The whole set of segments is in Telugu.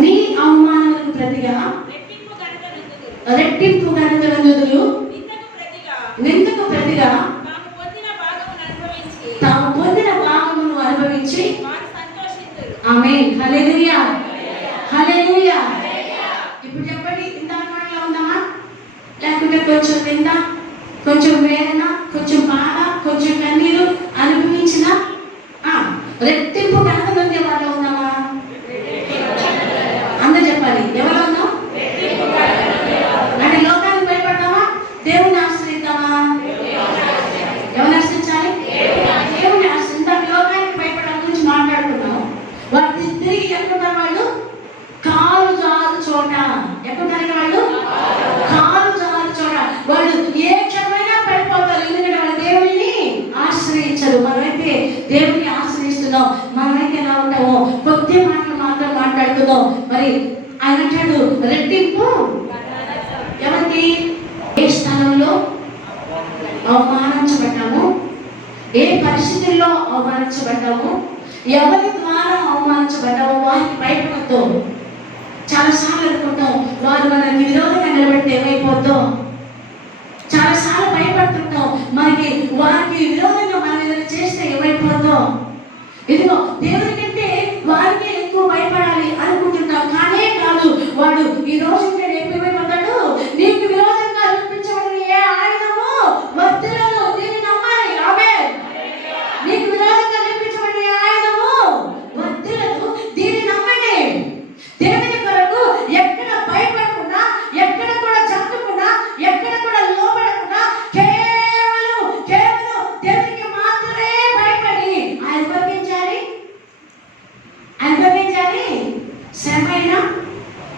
నీ అవమానములకు ప్రతిగా రెట్టింపు ఘనత నందుదురు. నిందకు ప్రతిగా తాము పొందిన భాగమును అనుభవించి ఆమేన్. హల్లెలూయా, హల్లెలూయా. ఇప్పుడు చెప్పండి, ఇందాక ఉందామా, లేకుంటే కొంచెం నింద, కొంచెం వేదన, కొంచెం బాధ, కొంచెం కన్నీరు అనుభవించిన రెట్టింపు ఘనత నొందే వాళ్ళు ఉన్నామా? అందరూ చెప్పాలి, ఎవరు ఉన్నాం? అంటే లోకానికి భయపడతామా, దేవుని ఆశ్రయిద్దామా? ఎవరిని ఆశ్రయించాలి? దేవుని ఆశ్రయించాలి. లోకానికి భయపడాల గురించి మాట్లాడుకున్నాం. వాళ్ళు తిరిగి ఎక్కడున్నారు? వాళ్ళు కాలు జారు చోట. ఎక్కడున్నారు వాళ్ళు? కాలు జారు చోట. వాళ్ళు ఏ క్షణమైనా పడిపోతారు, ఎందుకంటే వాళ్ళు దేవుని ఆశ్రయించరు. మనమైతే దేవుని ఆశ్రయిస్తున్నాం. మనమైతే ఎలా ఉంటామో కొద్ది మాటలు మాత్రం మాట్లాడుతున్నాం. మరి ఆయన అంటాడు రెట్టింపు. ఎవరికి? ఏ స్థలంలో అవమానించబడ్డాము, ఏ పరిస్థితుల్లో అవమానించబడ్డాము, ఎవరి ద్వారా అవమానించబడ్డామో వారికి భయపడద్దు. చాలాసార్లు అనుకుంటాం వారు మనకి విరోధంగా నిలబెడితే ఏమైపోద్దో. చాలాసార్లు భయపడుతుంటాం మనకి వారికి విరోధంగా మనం ఏదైనా చేస్తే ఏమైపోద్దో. ఇదిగో దేవుని కంటే వారికి ఎక్కువ భయపడాలి అనుకుంటున్నాం. కానే కాదు, వాడు ఈ రోజు ఏమైపోతాడు? నీకు విరోధంగా రూపించబడిన ఏ ఆయుధము వర్తిల్లదు. దీన్ని నమ్మాలి. ఆమేన్. నీకు విరోధంగా రూపించబడిన ఏ ఆయుధము వర్తిల్లదు. దీన్ని నమ్మండి. దేవుని కొరకు ఎక్కడ భయపడకుండా, ఎక్కడ కూడా చక్కకుండా, ఎక్కడ కూడా లోబడకుండా కేవలం దేవునికి మాత్రమే భయపడి అనుభవించాలి. శ్రమైనా,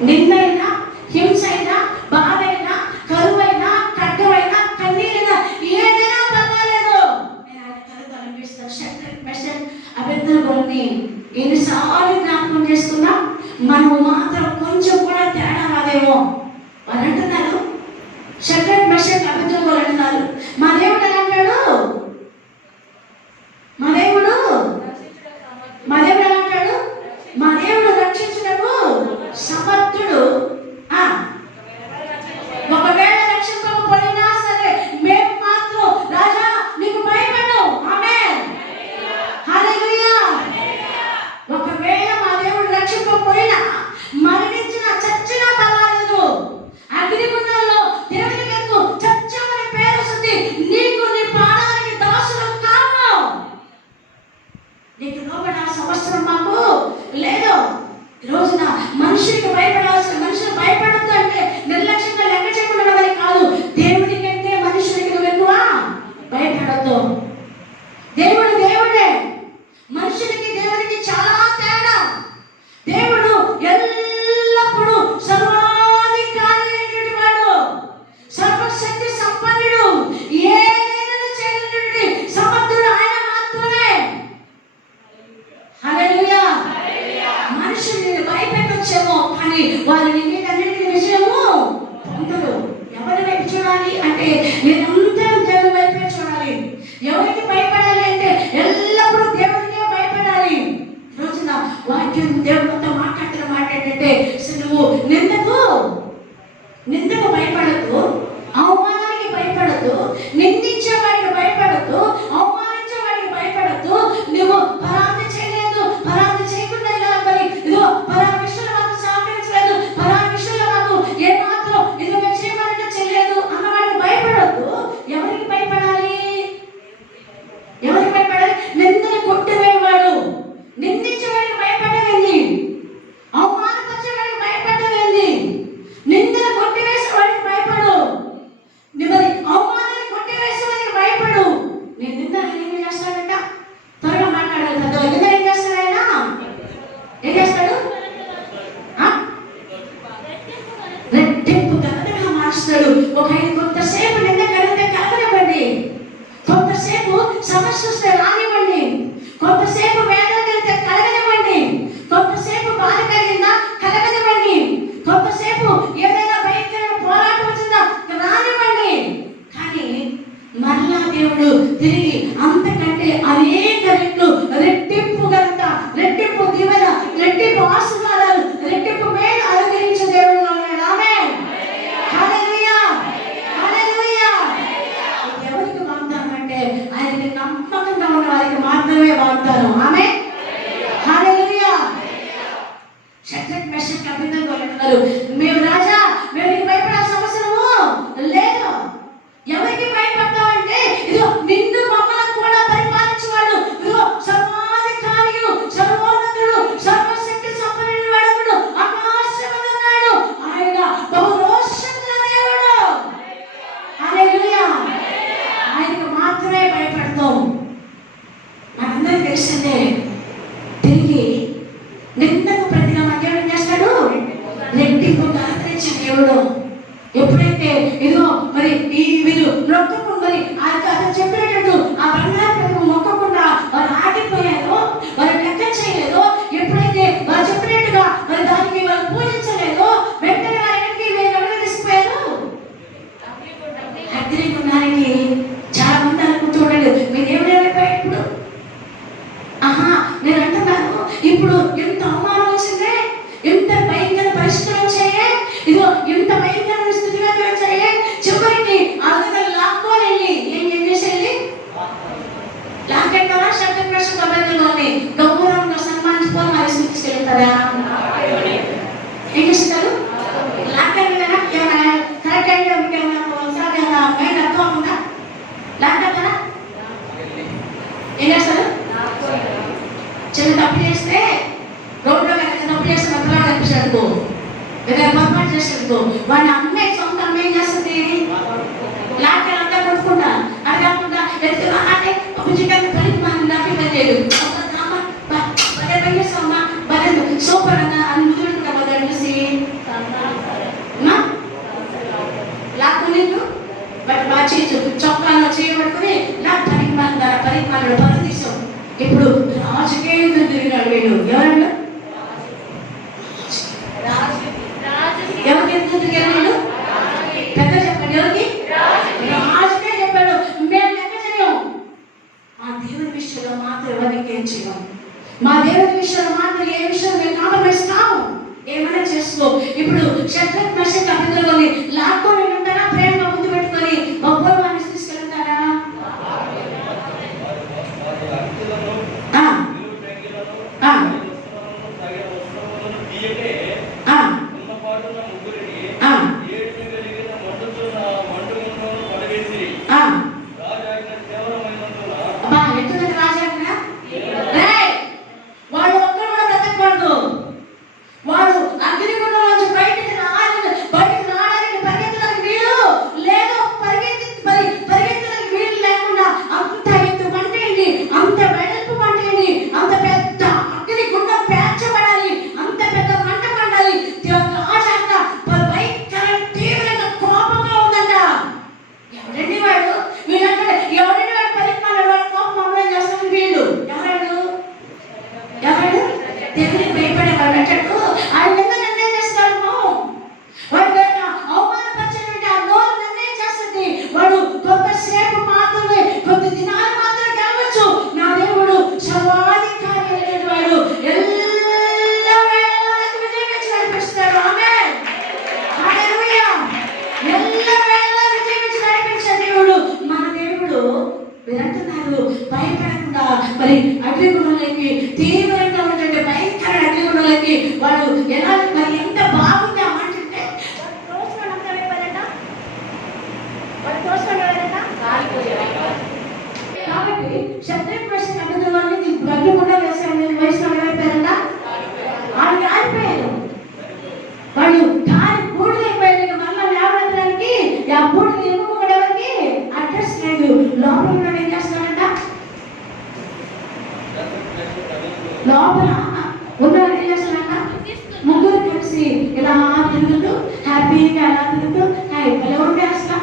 నిందైనా, హింసైనా, బాధైనా, కరువైనా, ఖడ్గమైనా, కన్నీరైనా, ఏదైనా పర్వాలేదు. నేను ఆయన కలుగు అనిపిస్తాను. షడ్రక్, మెషక్, అబేద్నెగోని ఎన్నిసార్లు జ్ఞాపకం చేసుకున్నా మనము మాత్రం కొంచెం కూడా తేడా రాదేమో. వాళ్ళు అంటున్నారు, షడ్రక్, మెషక్, అబేద్నెగో అంటున్నారు, మా దేవుడు ఎలా అంటాడు? మా దేవుడు ఎలా అంటాడు? మా దేవుడు రక్షించుటకు సమర్థుడు. ఒకవేళ రక్షించకపోయినా సరే మేము మాత్రం రాజా నీకు భయపడు. ఆమేన్, హల్లెలూయా. ఒకవేళ మా దేవుడు రక్షించకపోయినా, మరణించిన చచ్చినా పర్వాలేదు, అగ్నిగుండంలో దేవుని కొరకు చచ్చామని పేరు వస్తుంది, నీకు నీ ప్రాణానికి దాసులం కాము. నీకు లోబడే సంవత్సరం మాకు లేదు. ఈ రోజున మనుషులకు మనుషులు భయపడద్దు అంటే నిర్లక్ష్యంగా లెక్క చేయకుండా కాదు. దేవుడి కంటే మనుషులకి నువ్వు ఎక్కువ భయపడద్దు. దేవుడు దేవుడే, మనుషులకి దేవుడికి చాలా తేడా. దేవుడు ఎల్లప్పుడూ సర్వాధికారి అయినటువంటి వాడు, సర్వశక్తి సంపన్నుడు, ఏదైనా చేయగలిగినటువంటి సమర్థుడు ఆయన మాత్రమే. హల్లెలూయా. మనుషుల్ని భయపెట్టొచ్చేమో, కానీ వారు అన్నింటి విషయము పొందరు. ఎవరి వైపు చూడాలి అంటే నిరంతరం దేవుని వైపే చూడాలి. ఎవరికి భయపడాలి అంటే ఎల్లప్పుడూ దేవునికే భయపడాలి. రోజున వాక్యం దేవునితో మాట్లాడుతున్న మాట ఏంటంటే, నువ్వు నిందకు భయపడద్దు, అవమానానికి భయపడద్దు, నిందించే వాడికి భయపడద్దు, అవమానించే వాడికి భయపడద్దు. నువ్వు పరాధి చేయలేదు, పరాధి చేయకుండా ఇలా మరి ఇదిగో పరాధి విషయంలో మాకు సహకరించలేదు, పరాధి విషయంలో మాకు ఏమాత్రం ఇదిగో చేయమని చేయలేదు అన్నవాడికి భయపడద్దు. ఎవరికి భయపడాలి? ఎవరికి భయపడాలి? నిందను కొట్టివేవాడు, నిందించేవాడికి భయపడవేంది, అవమానపరిచేవాడికి భయపడవేంది, నిందను కొట్టివేసేవాడికి భయపడు. మరి అవమానాన్ని కొట్టివేసేవాడికి భయపడు. నేను నిందను ఏమి చేస్తాడంట? త్వరగా మాట్లాడాలి కదా. నింద ఏం చేస్తాడు ఆయన? ఏం చేస్తాడు? రెట్టింపు ఘనతగా మారుస్తాడు. ఒక కొంతసేపు నింద కలిగితే కలగనివ్వండి, కొంతసేపు సమస్య వస్తే రానివ్వండి, కొంతసేపు వేదన కలిగితే కలగనివ్వండి, కొంతసేపు బాధ కలిగిందా కలగనివ్వండి, కొంతసేపు ఏదైనా భయంకరమైన పోరాటం వచ్చిందా రానివ్వండి. కానీ మరలా దేవుడు తిరిగి అంతకంటే అనేక రెట్లు రెట్టింపు ఘనత, రెట్టింపు దీవెన, రెట్టింపు ఆశీర్వాదాలు, రెట్టింపు చెప్తున్నారు, మేము రాజా మేము భయపడాల్సిన అవసరము లేదు. ఎవరికి భయపడతామంటే ఇదిగో నిన్ను మమ్మల్ని కూడా పరిపాలించేవాడు, ఇదిగో సర్వాధికారియు సర్వోన్నతుడు సర్వశక్తి సంపన్నుడు వాడు ఆకాశమున్నాడు, ఆయన బహురోషంగా దేవుడు. హల్లెలూయా. ఆయనకు మాత్రమే భయపడతాం. మనందరికీ తెలిసిందే, తిరిగి నిందకు ప్రతిగా దేవుడు చేస్తాడు, రెట్టింపు కలకరించే దేవుడు. ఎప్పుడైతే ఇదిగో మరి ఈ వీరు మొక్కకుండా మరి అతను చెప్పినట్టు ఆ బంగారు మొక్కకుండా వారు ఆగిపోయారో, వారు లెక్క చేయలేదో, ఎప్పుడైతే వారు చెప్పినట్టుగా మరి దానికి వారు పూజించలేదో, వెంటనే వారికి వీరు ఎవరు తీసుకుపోయారు, అగ్నిగుండానికి. చాలా మంది అనుకుంటూ మీరు ఏమైపోయారు ఇప్పుడు. నేను అంటున్నాను, ఇప్పుడు ఎంత అవమానం వచ్చిందే, ఎంత భయంకర పరిస్థితులు వచ్చాయే, ఇదిగో ఎంత భయంకరమైన స్థితిగతులు వచ్చాయే. చివరికి అర్థం లాక్కొని వెళ్ళి ఏం చేసేది, లాక్కెట్టారా షట్టర్ ప్రశ్న కబడ్డీలోని గౌరవంగా సన్మానించుకొని మరి తీసుకెళ్తారా, ఏం చేస్తారు, లాక్కెళ్ళా ఏమైనా కరెక్ట్ అయ్యా మీకేమైనా మైండ్ అర్థం అవుతుందా, లాక్కెళ్తారా ఏం చేస్తారు. చిన్న తప్పు చేస్తే రోడ్లో తప్పు చేస్తే మధ్యలో కనిపించాడు, ఏదైనా పొరపాటు చేసేందుకు వాడిని అమ్మే సొంత అమ్మ ఏం చేస్తుంది, లాక్కెళ్ళంతా కొట్టుకుంటా. అది కాకుండా అంటే చికెన్ పనికి మనం లాక్కి పనిచేయదు, భలే పని చేస్తామమ్మా, భలే సూపర్ అన్న అని ముదురుకుంటా బదులు చూసి లాక్కుని బట్ బాగా చేయొచ్చు, చొక్కాలో చేయబడుకుని నా పనికి మన పని తీసాం. ఇప్పుడు రాజుకే తిరిగినాడు వీడు. ఎవరండి, ఎవరికి ఎందుకు తిరిగాడు, పెద్ద చెప్పండి, ఎవరికి, రాజుకే చెప్పాడు. మేము లెక్క చేయం, మా దేవుని విషయంలో మాత్రం ఎవరికి ఏం చేయం, మా దేవుని విషయంలో మాత్రం ఏ విషయం మేము కాంప్రమైజ్ కాము, ఏమైనా చేసుకో. ఇప్పుడు షట్రక్ మెషక్ అభివృద్ధిలోని లాక్కొని ఉంటారా, ప్రేమగా ముందు పెట్టుకొని బొబ్బోవాన్ని తీసుకెళ్తారా, వాళ్ళు ఒక్కరు కూడా బ్రతకూడదు. వాడు అగ్నిగుండం నుంచి బయటికి రావడానికి పరిగెత్తడానికి వీలు లేదు, పరిగెత్తడానికి వీలు లేకుండా అంత ఎత్తు మంటేయండి, అంత వెడల్పు మంటేయండి, అంత పెద్ద అగ్నిగుండం పేర్చబడాలి, అంత పెద్ద మంట పండాలి. రాజంట భయంకర తీవ్రంగా కోపంగా ఉందంట. ఎవరండి వాడు, వీళ్ళంటే ఎవరండి వాడు పరిపాలన, వాడు కోపం అమలు చేస్తాను వీళ్ళు. ఎవరు దేవునికి భయపడేవాడు అంటాడు. ఆయన ఎంత నిర్ణయం చేస్తాడు, వాడు అవమానపరిచినటువంటి ఆ నోరు నిర్ణయం చేస్తుంది. వాడు కొంతసేపు మాత్రమే, కొద్ది దినాలు మాత్రమే గెలవచ్చు. నా దేవుడు సర్వాధికారి అయిన వాడు ఎల్ల వేళలా విజయించి నడిపిస్తాడు. ఆమేన్, హల్లెలూయా. ఎల్ల వేళలా విజయించి నడిపించే దేవుడు మన దేవుడు. వింటున్నారు, భయపడకుండా మరి అగ్నిగుండంలోకి, తీవ్రంగా ఉన్నటువంటి భయంకర అగ్నిగుండంలోకి వాడు ఎలా మరి ఎంత బాగుంది ఆ మాట అంటే కాబట్టి షట్రక్ మెషక్ అభివృద్ధిలోని అగ్నిగుండం వేసాడు. వయసులో ఏమైపోయారంట, వాళ్ళు ఆగిపోయారు, వాళ్ళు కాలి బూడిదైపోయారు. మళ్ళా లేవడానికి ఆ బూడిద ఎన్నుకోవడానికి అడ్రస్ లేదు. లోపల ఉన్నాడు ఏం చేస్తున్నాడంట, లోపల ఉన్నాడు ఏం చేస్తున్నాడంట, ముగ్గురు కలిసి ఇలా తిరుగుతూ హ్యాపీగా ఎలా తిరుగుతూ ఎవరు అసలు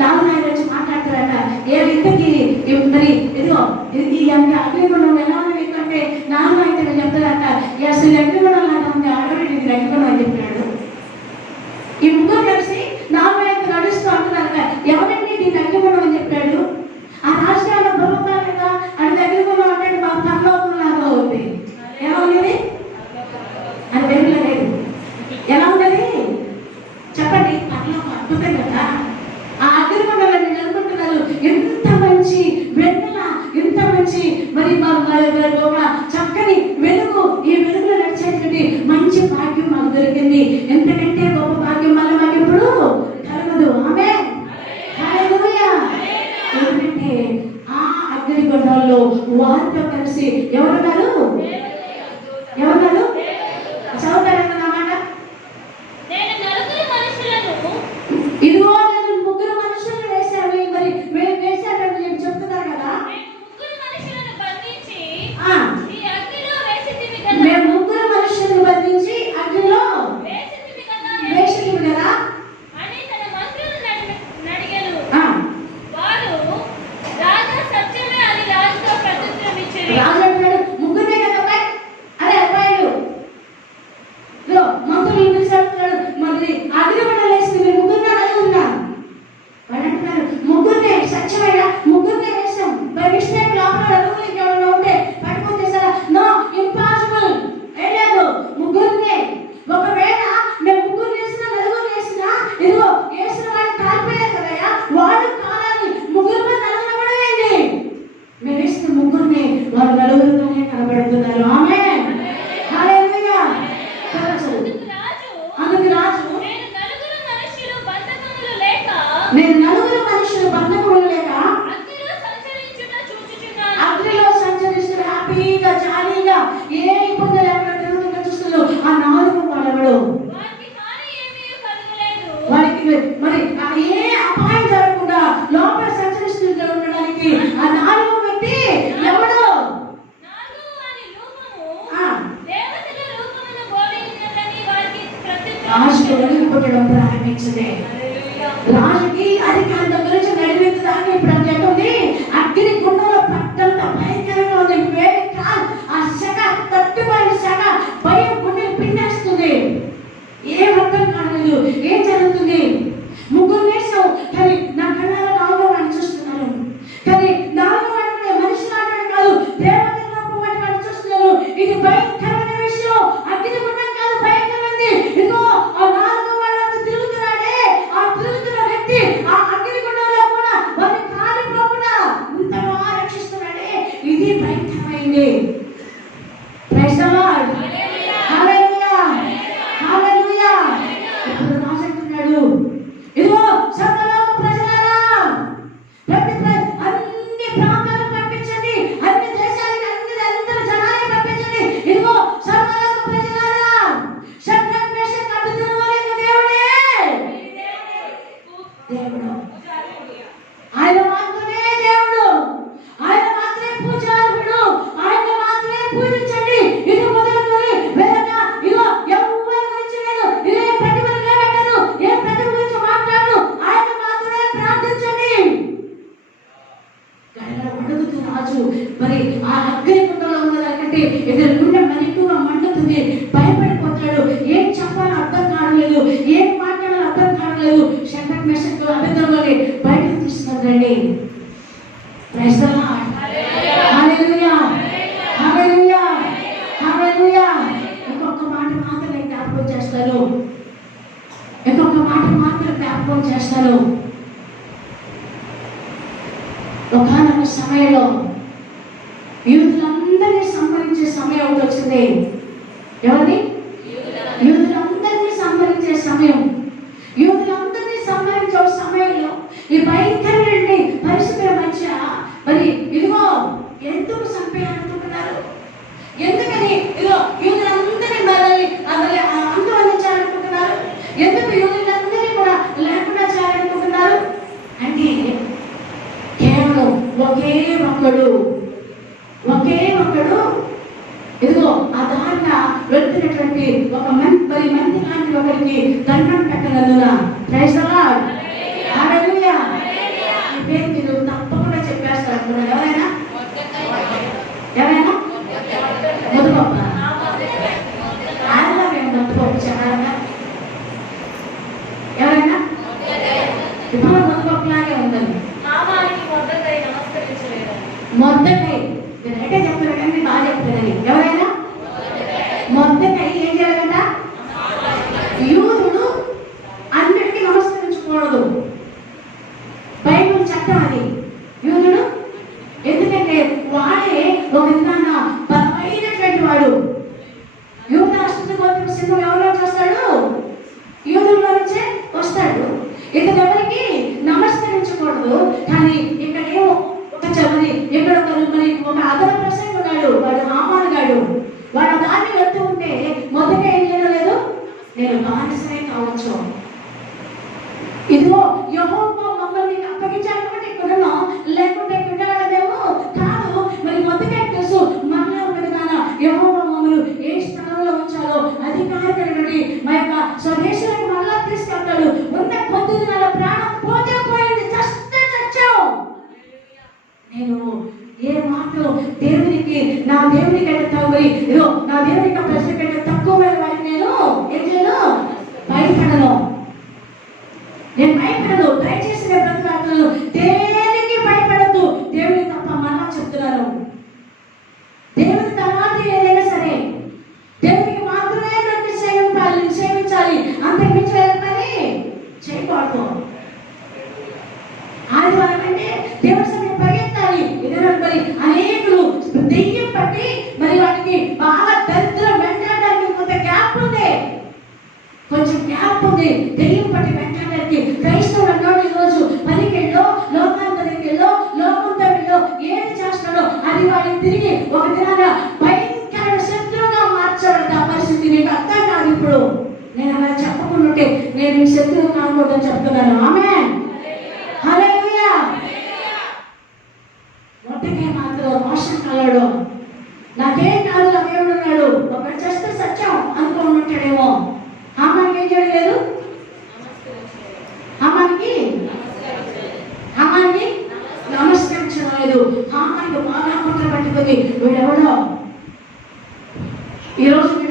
నాలుగు వచ్చి మాట్లాడతారట. ఏ వ్యక్తికి మరి ఇదిగో ఈ అగ్నిగుండం ఎలా ఉంది అంటే నాలుగు అయితే చెప్తారట, అసలు అగ్నిగుండం లాగా ఉంది, ఆడవాడి ఇది అగ్నిగుండం అని చెప్పినాడు. ఈ ముగ్గురు కలిసి నాలుగు అయితే నడుస్తూ అంటున్నారట, ఎవరండి దీన్ని అగ్నిగుండం అని చెప్పాడు. ఆ రాష్ట్రాల్లో బరువుతారు కదా, అది అగ్నిగుండం అంటే మా పరలోకం లాగా ఉంది. ఎలా ఉంది అని వెలుగులేదు, ఎలా ఉన్నది చెప్పండి, పరలోకం అద్భుతం కదా. ఆ అగ్నిగుండంలో నేను అనుకుంటున్నారు, ఎంత మంచి వెన్నెల, ఎంత మంచి మరి ఒక చక్కని వెలుగు, ఈ వెలుగులో నడిచేటువంటి మంచి భాగ్యం మాకు దొరికింది. ఎందుకంటే రాజుకు వణుకు పుట్టడం ప్రారంభించింది. రాజుకి అధికారం గురించి నడివేది దాకా ఇప్పుడు అని చెప్తుంది. అగ్ని గుండంలో పట్టంత భయంకరంగా ఉంది. వేరే కాదు, ఆ శక తట్టుబడిన శక భయం గుండెలు పిండేస్తుంది. ఏం అర్థం కాలేదు, ఏం జరుగుతుంది? ముగ్గురు వేసావు కానీ నా కళ్ళలో నాలుగో వాడిని చూస్తున్నాను. కానీ నాలుగో వాడిని మనిషి నాటడం కాదు, దేవత వాడిని చూస్తున్నాను. ఇది భయంకరమైన విషయం. అగ్ని గుండం కాదు, భయంకరమైంది. ఇదిగో ఆ నాలుగో వాడు తిరుగుతున్నాడే, ఆ తిరుగుతున్న వ్యక్తి ఆ అగ్ని గుండంలో కూడా వారిని కాలిపోకుండా ఇంతగా రక్షిస్తున్నాడే. ఇది భయంకరమైంది. Praise the lord. Hallelujah, hallelujah. ఇప్పుడు రాజు అంటున్నాడు, ఇదిగో సర్వలోక ప్రజలారా, అన్ని ప్రాంతాలకు పంపించండి, అన్ని దేశాలకి, అందరి జనాలకి పంపించండి. ఇదిగో సర్వలోక ప్రజలారా, శద్రక్ మేషక్ అబేద్నెగోల దేవుడే, దేవుడు ఆయన మాత్రమే దేవుడు, ఆయన మాత్రమే పూజార్హుడు, ఆయన మాత్రమే పూజించండి. ఇది మొదలుకొని వెనక ఇదిగో ఎవరి గురించి లేదు, ఏ ప్రతిభ నిలబెట్టదు, ఏ ప్రతిభ గురించి మాట్లాడు, ఆయన మాత్రమే ప్రార్థించండి. అడుగుతూ రాజు మరి ఆ అగ్ని గుండంలో ఉన్నదానికంటే ఎదురుకుండా మరిక్కుగా మండుతుంది. భయపడిపోతాడు. ఏం చెప్పాలో అర్థం కావట్లేదు, ఏం మాట్లాడాలో అర్థం కావట్లేదు. శద్రక్ మేషక్ అబేద్నెగోని బయటకు తీసుకురండి. Praise the lord. Hallelujah, hallelujah, hallelujah. ఇంకొక మాట మాత్రమే జ్ఞాపకం చేస్తాను, ఇంకొక మాట మాత్రం జ్ఞాపకం చేస్తాను. ఒకనొక సమయంలో యూదులందరినీ సంహరించే సమయం ఒకటి వచ్చింది. ఎవరిని? యూదులందరినీ సంహరించే సమయం. యూదులందరినీ సంహరించే సమయంలో ఈ భయంకరమైన పరిస్థితుల మధ్య మరి ఇదిగో ఎందుకు చంపేయాలనుకుంటున్నారు? ఎందుకని ఇదిగో యూదులందరినీ మరి అంతమొందించాలనుకుంటున్నారు? ఎందుకు యూదులందరినీ కూడా లేకుండా చేయాలనుకుంటున్నారు అంటే కేవలం ఒకే ఒక్కడు ఇదిగో ఆ దారిన వెళ్తున్నటువంటి ఒక మరి మంది లాంటి ఒకరికి దండం పెట్టగలన. Praise the lord. హల్లెలూయా. ఈ పేరు మీరు తప్పకుండా చెప్పేస్తారు అనుకున్నారు. ఎవరైనా మొదలుగొప్ప ఆయన మేము మొదలుగొప్ప చెప్పారా? ఎవరైనా ఇప్పుడు మొదలుగొప్పలాగే ఉందండి. మొద్దకై మీరు అయితే చెప్తారు కానీ మీరు బాగా చెప్తారని. ఎవరైనా మొద్దకై ఏం చేయాలంట? యూదుడు అన్నిటికీ నమస్కరించకూడదు, బైబిల్ చట్టం అది. యూదుడు ఎందుకంటే వాడే ఒక విధంగా బలమైనటువంటి వాడు. యూద రాష్ట్ర సింహం ఎవరో వస్తాడు, యూదుల్లో నుంచే వస్తాడు. ఇతను ఎవరికి నమస్కరించకూడదు. కానీ ఇక్కడేమో ఇక్కడ మరి ఒక అదన ప్రసంగి ఉన్నాడు, వాడు హామాను గాడు. వాడు దాన్ని వెళ్తూ ఉంటే మొదట ఏం చేయలేదు, నేను బానిసనే కావచ్చు, ఇదిగో యెహోవా మమ్మల్ని అప్పగించాలి కాబట్టి ఇక్కడ లేకుంటే ఇక్కడ కాదు. మరి మొదట తెలుసు మనలో పెడతాన యెహోవా మమ్మల్ని ఏ స్థానంలో ఉంచాలో అధికారికండి మా యొక్క స్వదేశానికి మళ్ళా తీసుకెళ్తాడు. ఉన్న కొద్ది దినాల ప్రాణం పోతే పోయింది, చస్తే చచ్చావు. నేను ఏ మాటలో దేవునికి నా దేవుని కంటే తగ్గి ఇదో నా దేవుని ప్రజల కంటే తక్కువ వారికి నేను ఏం చేయను, భయపడను. నేను భయపడను. దయచేసి నేను బ్రతుకుతాను, దేనికి భయపడద్దు. దేవుని తప్ప మళ్ళా చెప్తున్నాను. దేవుని తర్వాత ఏదైనా సరే దేవునికి మాత్రమే నన్ను సేవించాలి, అంతకుమించి పని చేయకూడదు. ఆదివారం అంటే దేవుడి సమయం పరిగెత్తాలి. ఏదైనా మరి అనేకులు దెయ్యం పట్టి మరి వాటికి బాగా దరిద్రం వెంటాడడానికి కొంత గ్యాప్ ఉంది, కొంచెం గ్యాప్ ఉంది. దెయ్యం పట్టి వెంటాడడానికి క్రైస్తవుడు అన్నాడు ఈరోజు పలికెళ్ళో లోకాంతరికెళ్ళో లోకంతరిలో ఏది చేస్తాడో అది వాడిని తిరిగి ఒక దినాన భయంకర శత్రువుగా మార్చబడతా పరిస్థితి. నీకు అర్థం కాదు. ఇప్పుడు నేను అలా చెప్పకుంటే నేను ఈ శత్రువు కాకూడదని చెప్తున్నాను. ఆమేన్, హల్లెలూయా. మొట్టకే మాత్రం మోసం కలడు. నాకేం కాదు, దేవుడు ఉన్నాడు. ఒక చేస్తే సత్యం అనుకోని ఉంటాడేమో. ఆమె ఏం చేయడం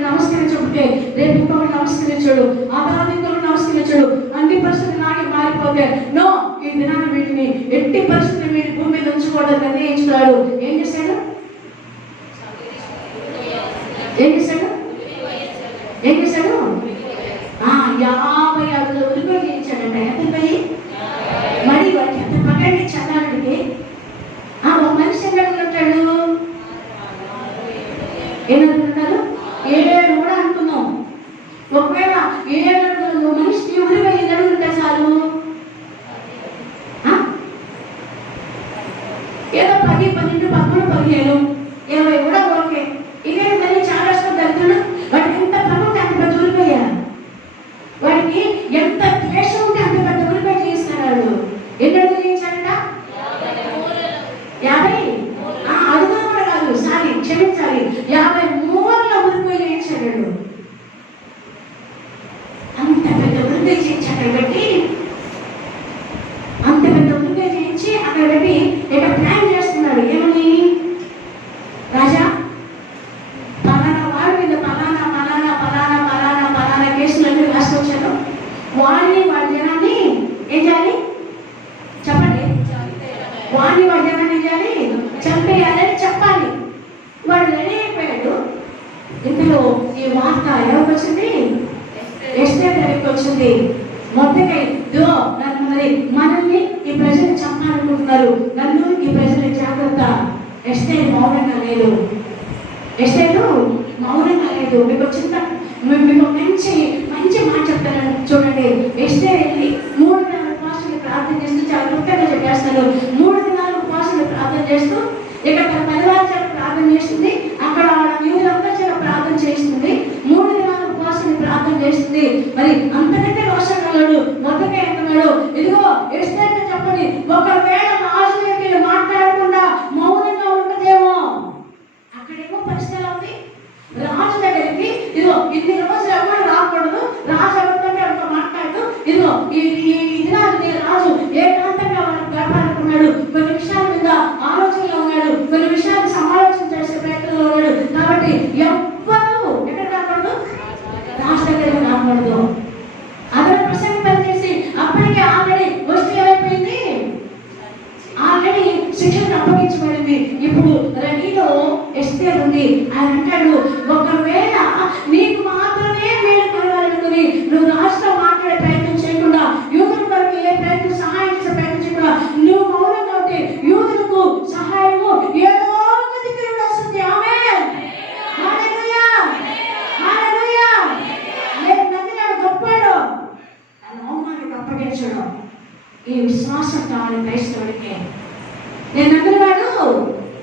నమస్కరించబట్టే రేపు ఇంకొకరు నమస్కరించాడు, ఆ తర్వాత ఇంకొకరు నమస్కరించాడు. అన్ని పరిస్థితులు నాకే మారిపోతే నో, ఈ దినాన్ని వీటిని ఎట్టి పరిస్థితులు వీటి భూమి మీద ఉంచుకోవడం నిర్ణయించుకున్నాడు. ఏం చేశాడు? ఏం చేశాడు? 50 అడుగుల ఉరిపోయి చేయించాడంట. ఎంత పోయి మరి వాడికి ఎంత పగండి చల్లాడికి. ఒక మనిషి ఎన్ని అడుగులు ఉంటాడు? 7 అడుగులు ఉంటారు. 7 కూడా అనుకున్నాం. ఒకవేళ 7 అడుగులు మనిషికి ఉరిపోయి 7 అడుగులు ఉంటే చాలు. ఏదో 10, 12, 13, 15, 20 కూడా ఓకే. ఇదే మళ్ళీ చాలా దరిద్రుడు. వాడికి ఎంత పని ఉంటే అంత పెద్ద ఉరిపోయా, వాడికి ఎంత ద్వేషం ఉంటే అంత పెద్ద ఉరిపోయి చేయిస్తున్నాడు. ఎన్ని అడుగులు చేయించాడంట? 50 అడుగులు కూడా కాదు, సారీ క్షమించాలి, 50 మూరల ఉరిపోయి చేయించాడు. అంత పెద్ద ఉరిపోయి చేయించాడు కాబట్టి, అంత పెద్ద ఉరిపోయి చేయించి అక్కడ పెట్టి ఇక ప్లాన్ చేస్తున్నాడు. ఏమని? రాజా, పలానా వాడి మీద పలానా పలానా పలానా పలానా పలానా కేసులన్నీ రాసుకొచ్చాను. వాడిని వాడి జనాన్ని ఏం చేయాలి చెప్పండి? వాడిని వాడి జనాన్ని ఏం చేయాలి? చంపేయాలని చెప్పాలి. వాడు రెడీ అయిపోయాడు. ఇందులో ఈ వార్త ఎవరికి వచ్చింది? ఎస్తేరు దగ్గరికి వచ్చింది. మొదటికై నన్ను మరి మనల్ని ఈ ప్రజలు చంపాలనుకుంటున్నారు, నన్ను ఈ ప్రజలు జాగ్రత్త. ఎస్తేరు మౌనంగా లేదు. ఎస్తేరు మౌనంగా లేదు. మీకు మంచి మంచి మాట చెప్తాను చూడండి. ఎస్తేరు వెళ్ళి 3 దినాలు ఉపవాసాలు ప్రార్థన చేస్తూ, చాలా ముఖ్యంగా చెప్పేస్తాను, 3 దినాలు ఉపవాసాలు ప్రార్థన చేస్తూ ఇక్కడ తన పరివారం చేత ప్రార్థన చేస్తుంది. అక్కడ యూదులందరూ చేత ప్రార్థన చేస్తుంది. 3 దినాలు ఉపవాసాలు ప్రార్థన చేస్తుంది. మరి అంతకంటే రోషంగాడు మొదటిగా అంటున్నాడు, ఇదిగో ఎస్తేరు చెప్పండి, ఒకవేళ రాజు దగ్గర మాట్లాడకుండా మౌనంగా ఉంటుందేమో. అక్కడేమో పరిస్థితి ఉంది. రాజు దగ్గరికి ఇదిగో ఇన్ని రోజులు ఎవరు రాకూడదు, రాజు ఎవరితో మాట్లాడుతూ ఇదిగో ఈ దినాలు రాజు ఏకాంతంగా గడపాలనుకున్నాడు. కొన్ని విషయాల మీద ఆలోచనలో ఉన్నాడు, కొన్ని విషయాలు సమాలోచన చేసే ప్రయత్నంలో ఉన్నాడు. కాబట్టి ఎవ్వరూ ఎక్కడ రాకూడదు? రాజు దగ్గరికి రాకూడదు. అదే ప్రసంగం పనిచేసి అప్పటికే ఆల్రెడీ వస్తు ఏమైపోయింది, ఆల్రెడీ శిక్షణ అప్పగించబడింది. ఇప్పుడు రెడీలో ఎస్తేరు ఉంది. ఆయన అంటాడు, ఒకవేళ నీకు మాత్రమే మేలు కలగాలనుకుని నువ్వు రాష్ట్రం మాట్లాడే ప్రయత్నం చేయకుండా, యూదుల వరకు ఏ ప్రయత్నం సహాయం చేసే ప్రయత్నం చేయకుండా నువ్వు మౌనంగా ఉంటే యూదులకు సహాయము ఏదో ఒక దిక్కు వస్తుంది. ఆమేన్, హల్లెలూయా, హల్లెలూయా. నేను నమ్మినాడు గొప్పవాడు, నన్ను అవమానానికి అప్పగించడం. ఈ విశ్వాసం కావాలి క్రైస్తవుడికి. నేను నమ్మినవాడు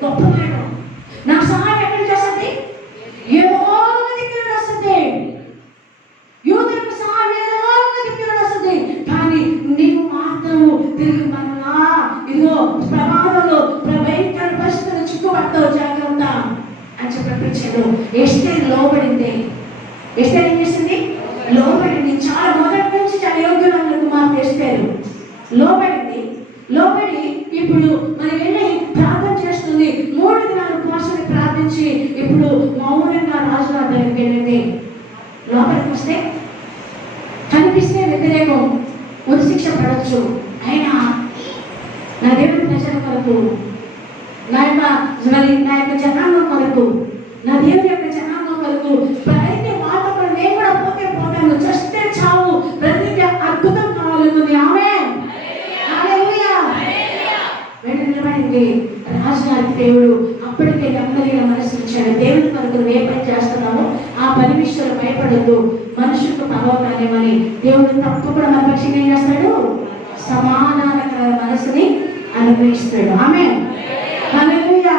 గొప్పవాడు, నా సహాయం ఎక్కడ చేస్తుంది? ఏదో ఒక దిక్కు వస్తుంది. యూదులకు సహాయం ఏదో ఒక దిక్కు వస్తుంది. కానీ నీవు మాత్రము తిరిగి మరలా ఇదిగో ప్రమాదంలో భయంకర పరిస్థితులు చిక్కుపడతావు, జాగ్రత్త అని చెప్పాడు. ఎస్తేరు లోబడింది. ఎస్తేరు ఏం చేసింది? లోబడింది. చాలా మొదటి నుంచి చాలా యోగ్యురాలు కుమార్తె ఎస్తేరు లోబడింది. లోబడి ఇప్పుడు మరి వెళ్ళి ప్రార్థన చేస్తుంది. 3 దినాలు ఉపవాసాలు ప్రార్థించి ఇప్పుడు మౌనంగా రాజుగారి దగ్గరికి వెళ్ళింది. లోపలికి వస్తే కనిపిస్తే వ్యతిరేకం, ఉరిశిక్ష పడవచ్చు. అయినా నా దేవుడి ప్రజల కొరకు, నా యొక్క జనాంగం కొరకు, నా దేవుని యొక్క జనాంగం కొరకు ప్రతి వాతావరణం నేను కూడా పోతే పోతాను, చస్తే చావు, ప్రతి అద్భుతం కావాలనుకుంది. ఆమేన్, హల్లెలూయా. వెళ్ళి నిలబడింది. రాజుగారికి దేవుడు అప్పటికే నెమ్మదిగా మనసు ఇచ్చాడు. దేవుని కొరకు ఏ పని చేస్తున్నామో ఆ పని విషయంలో భయపడద్దు, మనుషులకు పర్వతానేమని దేవుడు తప్పకుండా మన పక్షంగా ఏం చేస్తాడు? సమాధానకర మనసుని అనుగ్రహిస్తాడు. ఆమేన్, హల్లెలూయా.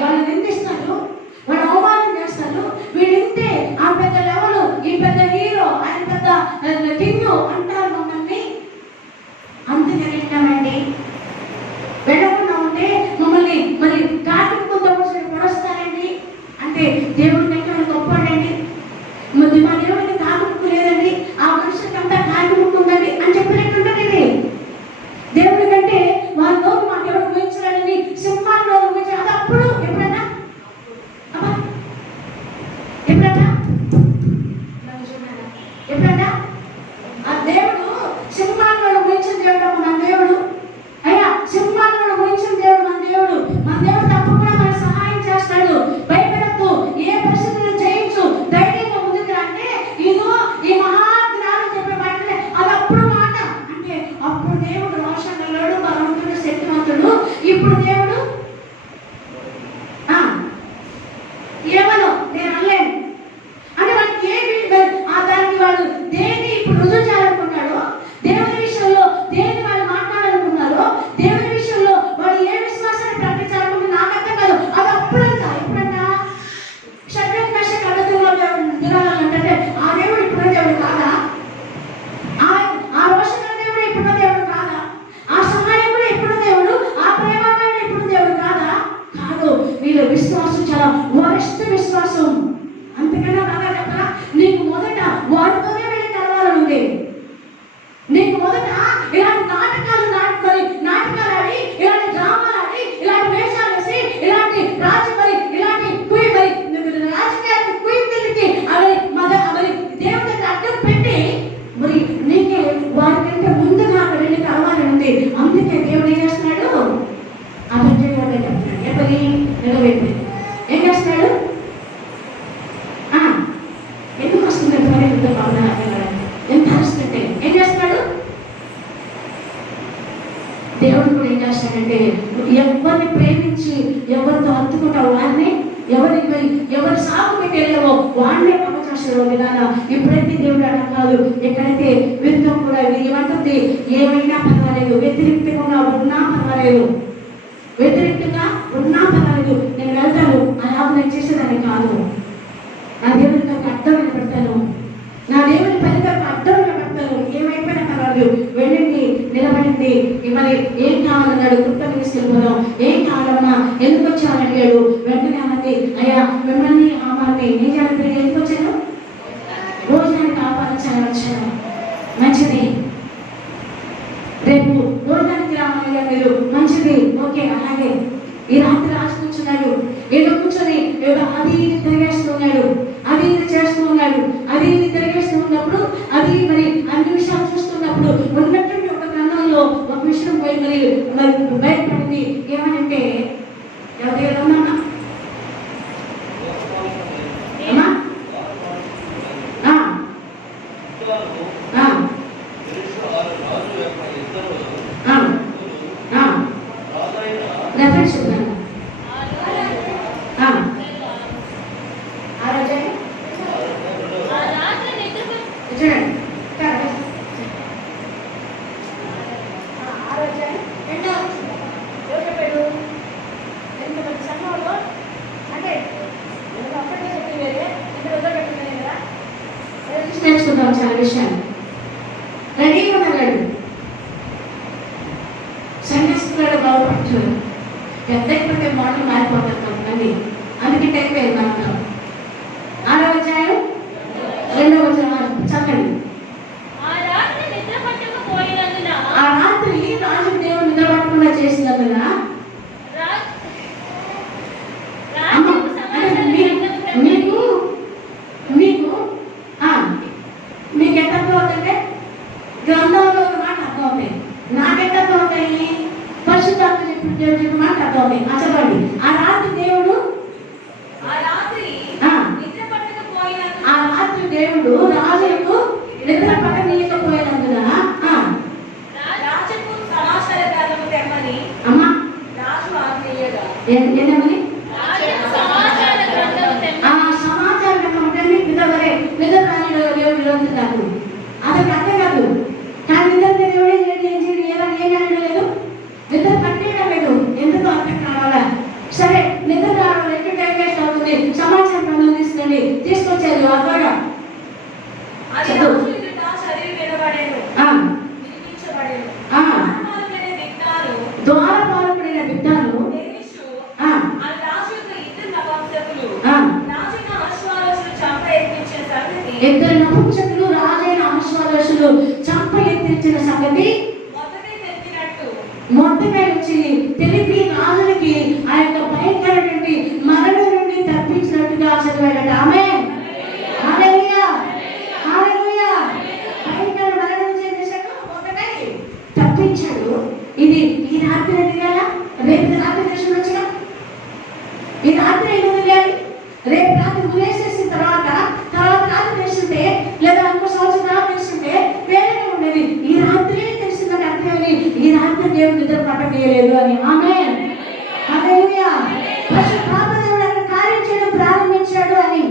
వాళ్ళు నిందిస్తారు, వాళ్ళు అవమానం చేస్తారు. వీడింతే ఆ పెద్ద లెవెల్, ఈ పెద్ద హీరో, ఆయన పెద్ద కింగ్ అంటారు మమ్మల్ని. అందుకే వింటామండి. వెళ్ళకుండా ఉంటే మమ్మల్ని మరి కార్మికులతో పొడస్తారండి అంటే దేవుడి దగ్గర గొప్పవాడండి, మరి మా దేవుడికి కార్మికు లేదండి, ఆ మనుషులకి అంతా కార్మికు ఉందండి అని చెప్పినట్టుంటుంది. దేవుడి కంటే వాళ్ళ నోరు మా దేవుడు ఊహించాలని సింహాన్ని నోరు ఊహించాలి. అది అప్పుడు ఎప్పుడన్నా అంటే ఎవరిని ప్రేమించి ఎవరితో హత్తుకుంటావు వారిని, ఎవరు సాగు పెట్టేలేవో వాడినే పక్క చేస్తారు విధానం. ఇప్పుడైతే దేవుడు అలా కాదు. ఎక్కడైతే వీరితో కూడా ఏమంటుంది, ఏమైనా పర్వాలేదు, వ్యతిరేకంగా ఉన్నా పర్వాలేదు, వ్యతిరేకంగా ఉన్నా పర్వాలేదు, నేను వెళ్తాను, అలా నేను చేసేదాన్ని కాదు. నా దేవుడికి అడ్డం పెడతాను, నా దేవుని పనికరకు అడ్డం పెడతాను, ఏమైపోయినా పర్వాలేదు, వెళ్ళండి, నిలబడింది. మరి ఏం కావాలన్నాడు, కుటుంబం తీసుకెళ్ళిపోదాం. ఏం కావాలమ్మా, ఎందుకు వచ్చామని అడిగాడు. వెంటనే అన్నది, అయ్యా మిమ్మల్ని అమ్మాన్ని ఏం చేయాలి, ఎందుకు వచ్చాను, భోజనానికి ఆహ్వానించాలని వచ్చాను. మంచిది, రేపు భోజనానికి రావాలయ్యా మీరు, మంచిది, ఓకే అలాగే. ఈ రాత్రి రాసి కూర్చున్నాడు, ఏదో కూర్చొని ఏదో అది ఇది తిరిగేస్తూ ఉన్నాడు, అది ఇది చేస్తూ ఉన్నాడు. అది ఇది తిరిగేస్తూ ఉన్నప్పుడు, అది మరి అన్ని విషయాలు చూస్తున్నప్పుడు ఉన్నటువంటి ఒక గ్రంథంలో ఒక విషయం పోయి మరి బయటపడింది. ఏమనంటే ఎవరు ఉన్నామా రెఫరెన్స్ చెప్తాను. నేర్చుకుందాం చాలా విషయాలు. రెడీగా ఉన్నాడు, సన్యాసికులు బాగుపడుతున్నారు. పెద్ద ఇప్పటికే మోడల్ మారిపోతారు కొంతమంది, అందుకే టైం వేరు మనకు. 6వ అధ్యాయం 2వ వచనం చదవండి. ఆ రాత్రి రాజు దేవుడు నిద్ర పట్టకుండా చేసినందున మీకు ఎంత అర్థం అవుతుందంటే, గ్రంథంలో ఒక మాట అర్థం అవుతాయి, నాకెంత అర్థం అవుతాయి, పరిశుద్ధాత్మ చెప్పిన మాట అర్థం అవుతాయి. చదవండి. ఆ రాత్రి దేవుడు రాజులకు నిద్ర పట్టనీయకపోయినందున అమ్మా ఏమని సమాచార నిద్ర రాని దేవుడు విరోధిస్తాడు. అతనికి అర్థం కాదు. కానీ నిద్ర దేవుడు ఏమీ లేదు, నిద్ర పట్టేయడం లేదు. ఎందుకు అర్థం కావాలా? సరే, నిద్ర రావడం ఎక్కువ టైం వేస్ట్ అవుతుంది, సమాచారం తీసుకుని తీసుకొచ్చారు. అర్థంగా ద్వారపాలకుడైన బిడ్డలు ఇద్దరు నపుంసకులు రాజైన అశ్వారోషులు చంప ఎత్తించిన సంగతి మొత్తగా వచ్చి తెలిపి రాజులకి ఆ యొక్క భయంకరమైనటువంటి మరణం నుండి తప్పించినట్టుగా చదివాడట. ఆమేన్, హల్లెలూయా, హల్లెలూయా. భయంకర మరణం నుంచి ఏం చేశాడు, మొత్తగా తప్పించాడు. ఇది ఈ రాత్రి తెలియాలా, రేపు రాత్రి దేశం వచ్చిన ఈ రాత్రి ఏమి తెలియాలి, రేపు రాత్రి ఉరేసేసిన తర్వాత రాత్రి తెలిసిందే, లేదా ఇంకో సంవత్సరం తర్వాత తెలిసిందే వేరేగా ఉండేది. ఈ రాత్రి తెలిసిందని అర్థమని ఈ రాత్రి దేవుడు నిద్ర పట్టలేదు అని. ఆమేన్, హల్లెలూయా. పరిశుద్ధాత్మ దేవుడు అక్కడ కార్యం చేయడం ప్రారంభించాడు అని,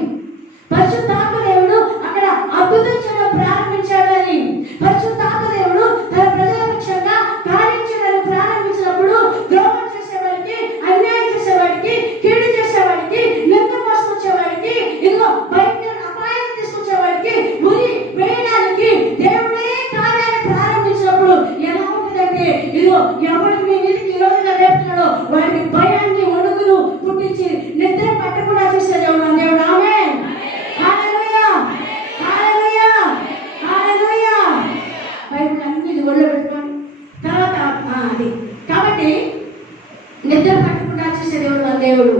పరిశుద్ధాత్మ దేవుడు అక్కడ అద్భుతం చేయడం ప్రారంభించాడు అని, పరిశుద్ధాత్మ దేవుడు తన ప్రజల పక్షంగా కార్యం చేయడం ప్రారంభించినప్పుడు ద్రోహం చేసేవాడికి, అన్యాయం చేసేవాడికి, కీడు చేసేవాడికి, నింద మోసుకొచ్చేవాడికి, ఇదిగో భయంకర అపాయాన్ని తీసుకొచ్చేవాడికి, ఉరి వేయడానికి దేవుడే కార్యాన్ని ప్రారంభించినప్పుడు ఎలా ఉంటుందంటే, ఇదిగో ఎవరికి మీ నీటికి ఈ రోజుగా రేపుతున్నాడో వాడికి భయాన్ని, ఒడుగులు పుట్టించి నిద్ర పట్టకుండా చేసే దేవుడు దేవుడు. ఆమేన్, హల్లెలూయా, హల్లెలూయా, హల్లెలూయా. బైబిల్ అన్ని ఒళ్ళో పెట్టుకోండి. తర్వాత అది కాబట్టి నిద్ర పట్టకుండా చేసే దేవుడు ఆ దేవుడు.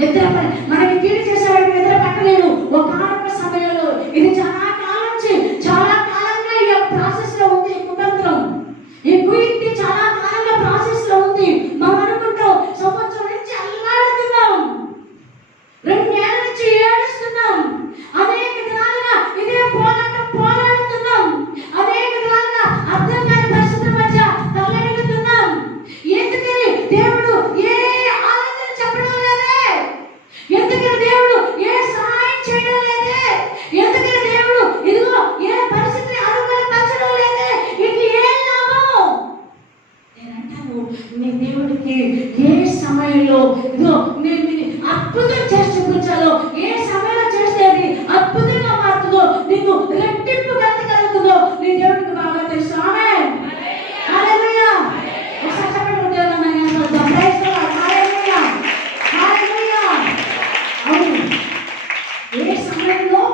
నిద్ర మనకి కీడు చేసేవాడికి నిద్ర పట్టలేడు. ఒకనొక సమయంలో ఇది చాలా కాలంగా ఈ ప్రాసెస్ లో ఉంది. కుతంత్రం, ఈ కుయుక్తి చాలా కాలంగా ప్రాసెస్ లో ఉంది. మనం సమయంలో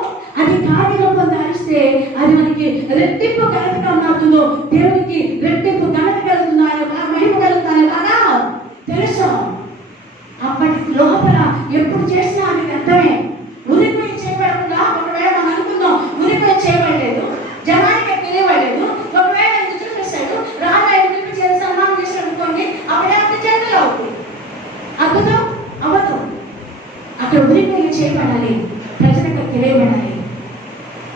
అది కార్యరూపం ధరిస్తే అది మనకి రెట్టింపు ఘనతగా మారుతుందో, దేవునికి రెట్టింపు ఘనత కలుగుతుందో, ఆయన మహిమ కలుగుతాయి బాగా తెలుసు. అప్పటి లోపల ఎప్పుడు చేసినా అది అర్థమే. ఉరిపోయి చేయబడకుండా ఒకవేళ మనం అనుకుందాం ఉరిపోయి చేయబడలేదు, జనానికి తెలియబడలేదు, ఒకవేళ చూసేసాడు రాజా ఉరిపోయి చేసి సన్మానం చేసాడు అనుకోండి, అప్పుడే అప్పుడు చేతులు అవుతుంది. అద్భుతం అవ్వదు. అక్కడ ఉరిపోయి చేయబడాలి, ప్రజలకు తెలియబడాలి.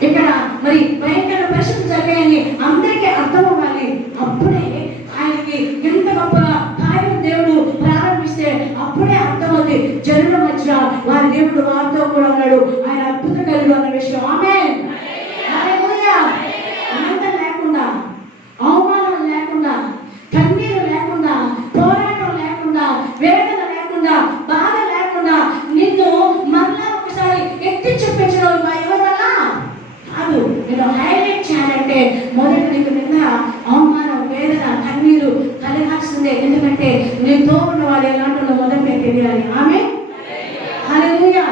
ఇక్కడ మరి భయంకర పరిస్థితులు జరిగాయని అందరికీ అర్థం అవ్వాలి. అప్పుడే ఆయనకి ఎంత గొప్ప కార్యం దేవుడు ప్రారంభిస్తే అప్పుడే అర్థమవుతుంది. జనుల మధ్య వారి దేవుడు వారితో కూడా ఉన్నాడు, ఆయన అద్భుతకరుడు అన్న విషయం. ఆమేన్. హల్లెలూయా. అనంతం లేకుండా, అవమానం లేకుండా, కన్నీరు లేకుండా, పోరాటం లేకుండా, వేదన లేకుండా, బాధ లేకుండా నిన్ను మళ్ళా ఒకసారి ఎత్తి చూపించిన ఎవరి వల్ల కాదు. నేను హైలైట్ చేయాలంటే మొదటి నీకు నిన్న అవమానం, వేదన, కన్నీరు కలగాల్సిందే. ఎందుకంటే నీతో ఉన్న వాడు ఎలాంటి మొదటి మీకు తెలియాలి. ఆమె హల్లెలూయా.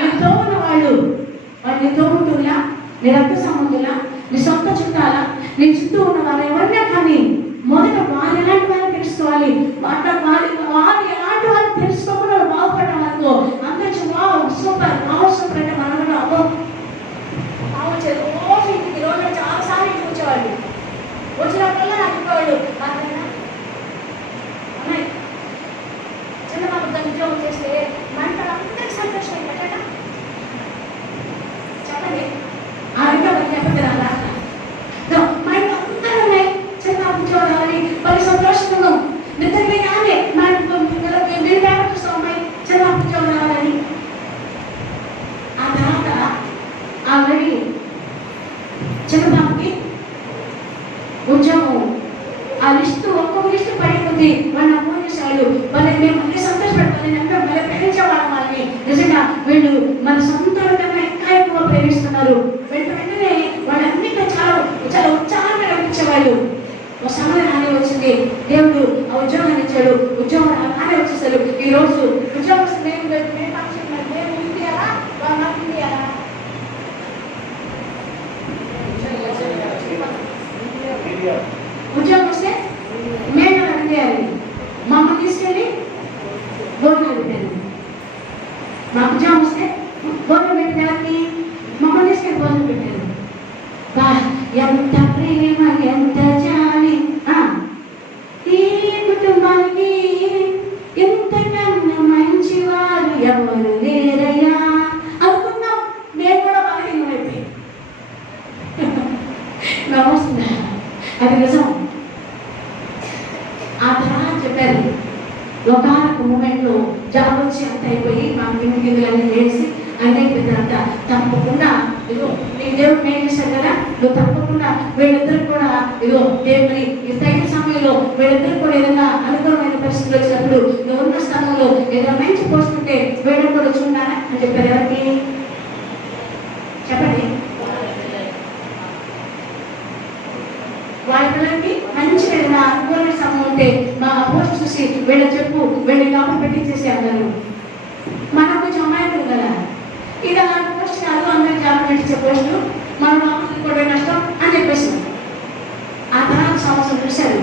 నీతో ఉన్న వాళ్ళు నీతో ఉంటున్నా, నీ రక్త సంబంధులా, నీ సొంత చుట్టాల, నీ చుట్టూ ఉన్న వాళ్ళు ఎవరైనా కానీ మొదట వారు ఎలాంటి వాళ్ళు తెలుసుకోవాలి. వారు ఎలాంటి వాళ్ళు తెలుసుకోకుండా బాగుపడడం వరకు అందరూ వావ్ సూపర్ సూపర్ అంటే మనం రోజు ఇంటికి రోజు చాలాసార్లు ఇంటికి వచ్చేవాళ్ళు. వచ్చినప్పుడల్లా నాకు చెప్పేవాళ్ళు అమ్మాయి చిన్న బాబు ఉద్యోగం చేస్తే మంటలు అందరికీ సంతోషం పెట్టట చెప్పండి. ఆ ఇంట్లో చెప్పండి నా రాక మా ఇంట్లో అందరూ ఉన్నాయి చిన్న ఉద్యోగం రావాలి, వాళ్ళు సంతోషంగా ఉన్నాం. నిద్రపోయి కానీ మా మీరు పేపర్ చూస్తాం అమ్మాయి చిన్న ఉద్యోగం రావాలని. ఆ తర్వాత ఆల్రెడీ చిన్నబాబుకి ఉద్యోగం ఆ లిస్టు ఒక్కొక్క లిస్టు పడిపోతుంది. వాళ్ళు ఫోన్ చేసేవాళ్ళు, వాళ్ళని మేము మళ్ళీ సంతోషపడతాం, అంటే మళ్ళీ ప్రేమించేవాళ్ళం వాళ్ళని. నిజంగా వీళ్ళు మన సొంత ఇంకా ఎక్కువ ప్రేమిస్తున్నారు. వెంటనే వాళ్ళన్నింటిలో చాలా చాలా ఉత్సాహంగా నడిపించేవాళ్ళు. ఒక సమయం రాని వచ్చింది, దేవుడు ఆ ఉద్యోగాన్ని ఇచ్చాడు. ఉద్యోగం రాని వచ్చేసారు. ఈ రోజు ఉద్యోగం వస్తే మేము ఇండియాలా వాళ్ళ ఇండియాలా ఉద్యోగం వస్తే మేము అడిగేయాలి. మమ్మల్ని తీసుకెళ్ళి భోజనాలు పెట్టాను. మా ఉద్యోగం వస్తే భోజనం పెట్టడానికి మమ్మల్ని తీసుకెళ్ళి భోజనం పెట్టాను. ఎంత ప్రేమ, ఎంత జాలి ఈ కుటుంబానికి ఎంతకన్నా మంచివారు ఎవరు లేరయ్యా అనుకున్నాం. నేను కూడా బలహీనమైపోయి నమస్తే అది నిజం. ఆ తర్వాత చెప్పారు ఒకనొక మూమెంట్లో జాబ్ వచ్చి అంత అయిపోయి మా కిందలన్నీ వేసి అన్నీ పెద్దంత తప్పకుండా ఇదో నీ దేవుడు ఏం చేశాడు కదా, నువ్వు తప్పకుండా వీళ్ళిద్దరు కూడా ఇదో దేవుని ఈ తగిన సమయంలో వీళ్ళిద్దరు కూడా ఏదైనా అనుకూలమైన పరిస్థితులు వచ్చినప్పుడు నువ్వు ఉన్న స్థలంలో ఏదైనా మంచి పోస్ట్ ఉంటే వీళ్ళని కూడా చూడాలా అని చెప్పారు. ఎవరికి చెప్పండి. వాళ్ళ పిల్లలకి మంచి ఏదైనా అనుకూలమైన సమయం ఉంటే మా పోస్ట్ చూసి వీళ్ళ చెప్పు వీళ్ళ లోపల పెట్టించేసి అన్నారు. మనం కొంచెం అమాయకులు కదా, ఇది అలాంటి పోస్ట్ కాదు, అందరికి జాబ్ పెట్టించే పోస్టు, మన లోపలికి కూడా నష్టం అని చెప్పేసి ఆ తర్వాత సంవత్సరం చూశారు.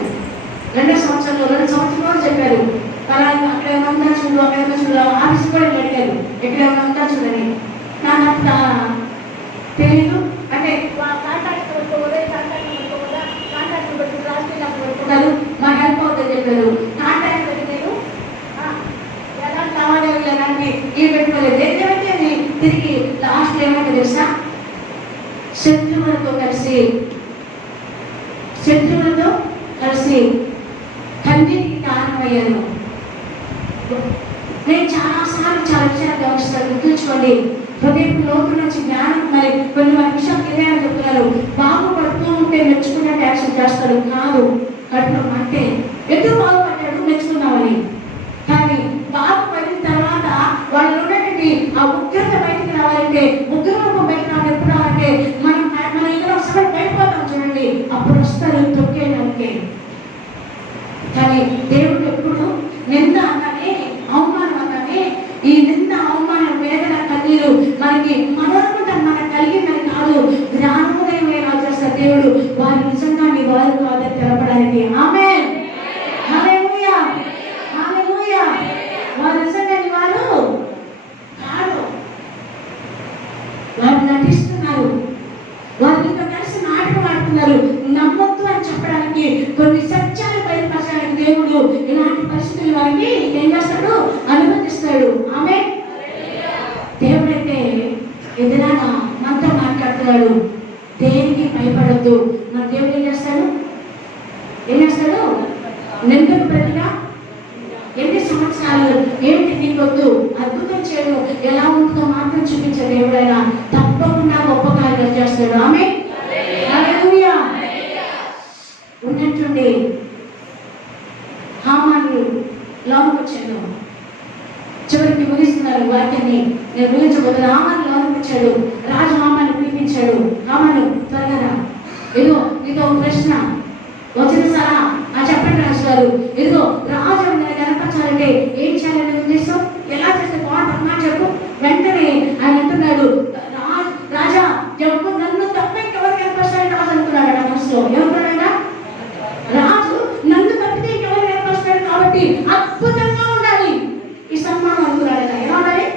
2వ సంవత్సరంలో 2 సంవత్సరాలు చెప్పారు అలాగే అక్కడ ఏమైనా ఉందా చూడు, అక్కడ ఏమైనా చూడు, ఆఫీస్ కూడా అడిగారు ఎక్కడ ఏమైనా ఉందా చూడని. నాకంత తెలీదు అంటే మా హెల్ప్ అవుతుంది చెప్పారు. కాంటాక్ట్ పెట్టారు, ఎలాంటి లావాదేవీలు ఎలాంటి ఈ పెట్టుకోలేదు. ఏదైతే తిరిగి లాస్ట్ ఏమైతే తెలుసా, శత్రువులతో కలిసి కన్నీటికి కారణమయ్యాను. నేను చాలాసార్లు చాలా విషయాలు గమనిస్తాను, గుర్తుంచుకోండి. హృదయం లోపల నుంచి జ్ఞానం మరి కొన్ని విషయాలు తెలియాలని చెప్తున్నారు. బాగుపడుతూ ఉంటే మెచ్చుకున్నట్టు యాక్షన్ చేస్తాడు కాదు. కడుపు అంటే ఎందుకు బాగుపడ్డాడు మెచ్చుకున్నామని, కానీ బాగుపడిన తర్వాత వాళ్ళు ఉన్నటువంటి ఆ ఉగ్రత బయటికి రావాలంటే, ఉగ్రరూపం బయటకు రావాలి ఎప్పుడు రావాలంటే మనం ఇక్కడ ఒకసారి బయటపోతాం చూడండి, అప్పుడు వస్తారు తొక్కేయడానికి. కానీ దేవుడు ఎప్పుడు నింద అన్ననే అవమానం అన్ననే, ఈ నింద అవమానం వేదన కన్నీరు మనకి మనోనుకుంటాం నటిస్తున్నారు. వారితో కలిసి నాటకం ఆడుతున్నారు. నమ్మొద్దు అని చెప్పడానికి, కొన్ని సత్యాలు బయటపరచడానికి దేవుడు ఇలాంటి పరిస్థితులు వారికి ఏం చేస్తాడు? అనుమతిస్తాడు. ఆమె దేవుడైతే ఎదురాగా మనతో మాట్లాడుతున్నాడు. దేనికి భయపడద్దు. మన దేవుడు ఏం చేస్తాడు? నిందకు ప్రతిగా ఎన్ని సంవత్సరాలు ఏంటి నీకొద్దు, అద్భుతం చేయడు, ఎలా ఉంటుందో మాత్రం చూపించే దేవుడైనా తప్పకుండా గొప్ప కార్యాలు చేస్తాడు. ఆమె హల్లెలూయా. ఉన్నట్టుండి హామాను లోనికి వచ్చాడు. చివరికి ముగిస్తున్నారు వాక్యాన్ని. నేను ముగించబోతున్న హామాను లోనికి వచ్చాడు. రాజు హామాను పిలిపించాడు. హామాను త్వరగా ఇదిగో నీతో ప్రశ్న వచ్చిన సారా చెప్పండి రాజు గారు. ఇదిగో రాజు కనపరచాలంటే ఏం చేయాలని ఉద్దేశం? ఎలా చేస్తే బాగుంటుందా చెప్పు. వెంటనే ఆయన అంటున్నాడు, రాజా నన్ను తప్ప ఇంకెవరు కనపరుస్తాడని రాజు అనుకున్నాడు. మనసులో ఏమనుకున్నాడా? రాజు నన్ను తప్పితే ఇంకెవరు కనపరుస్తాడు కాబట్టి అద్భుతంగా ఉండాలి ఈ సన్మానం అనుకున్నాడట. ఏమన్నాడు?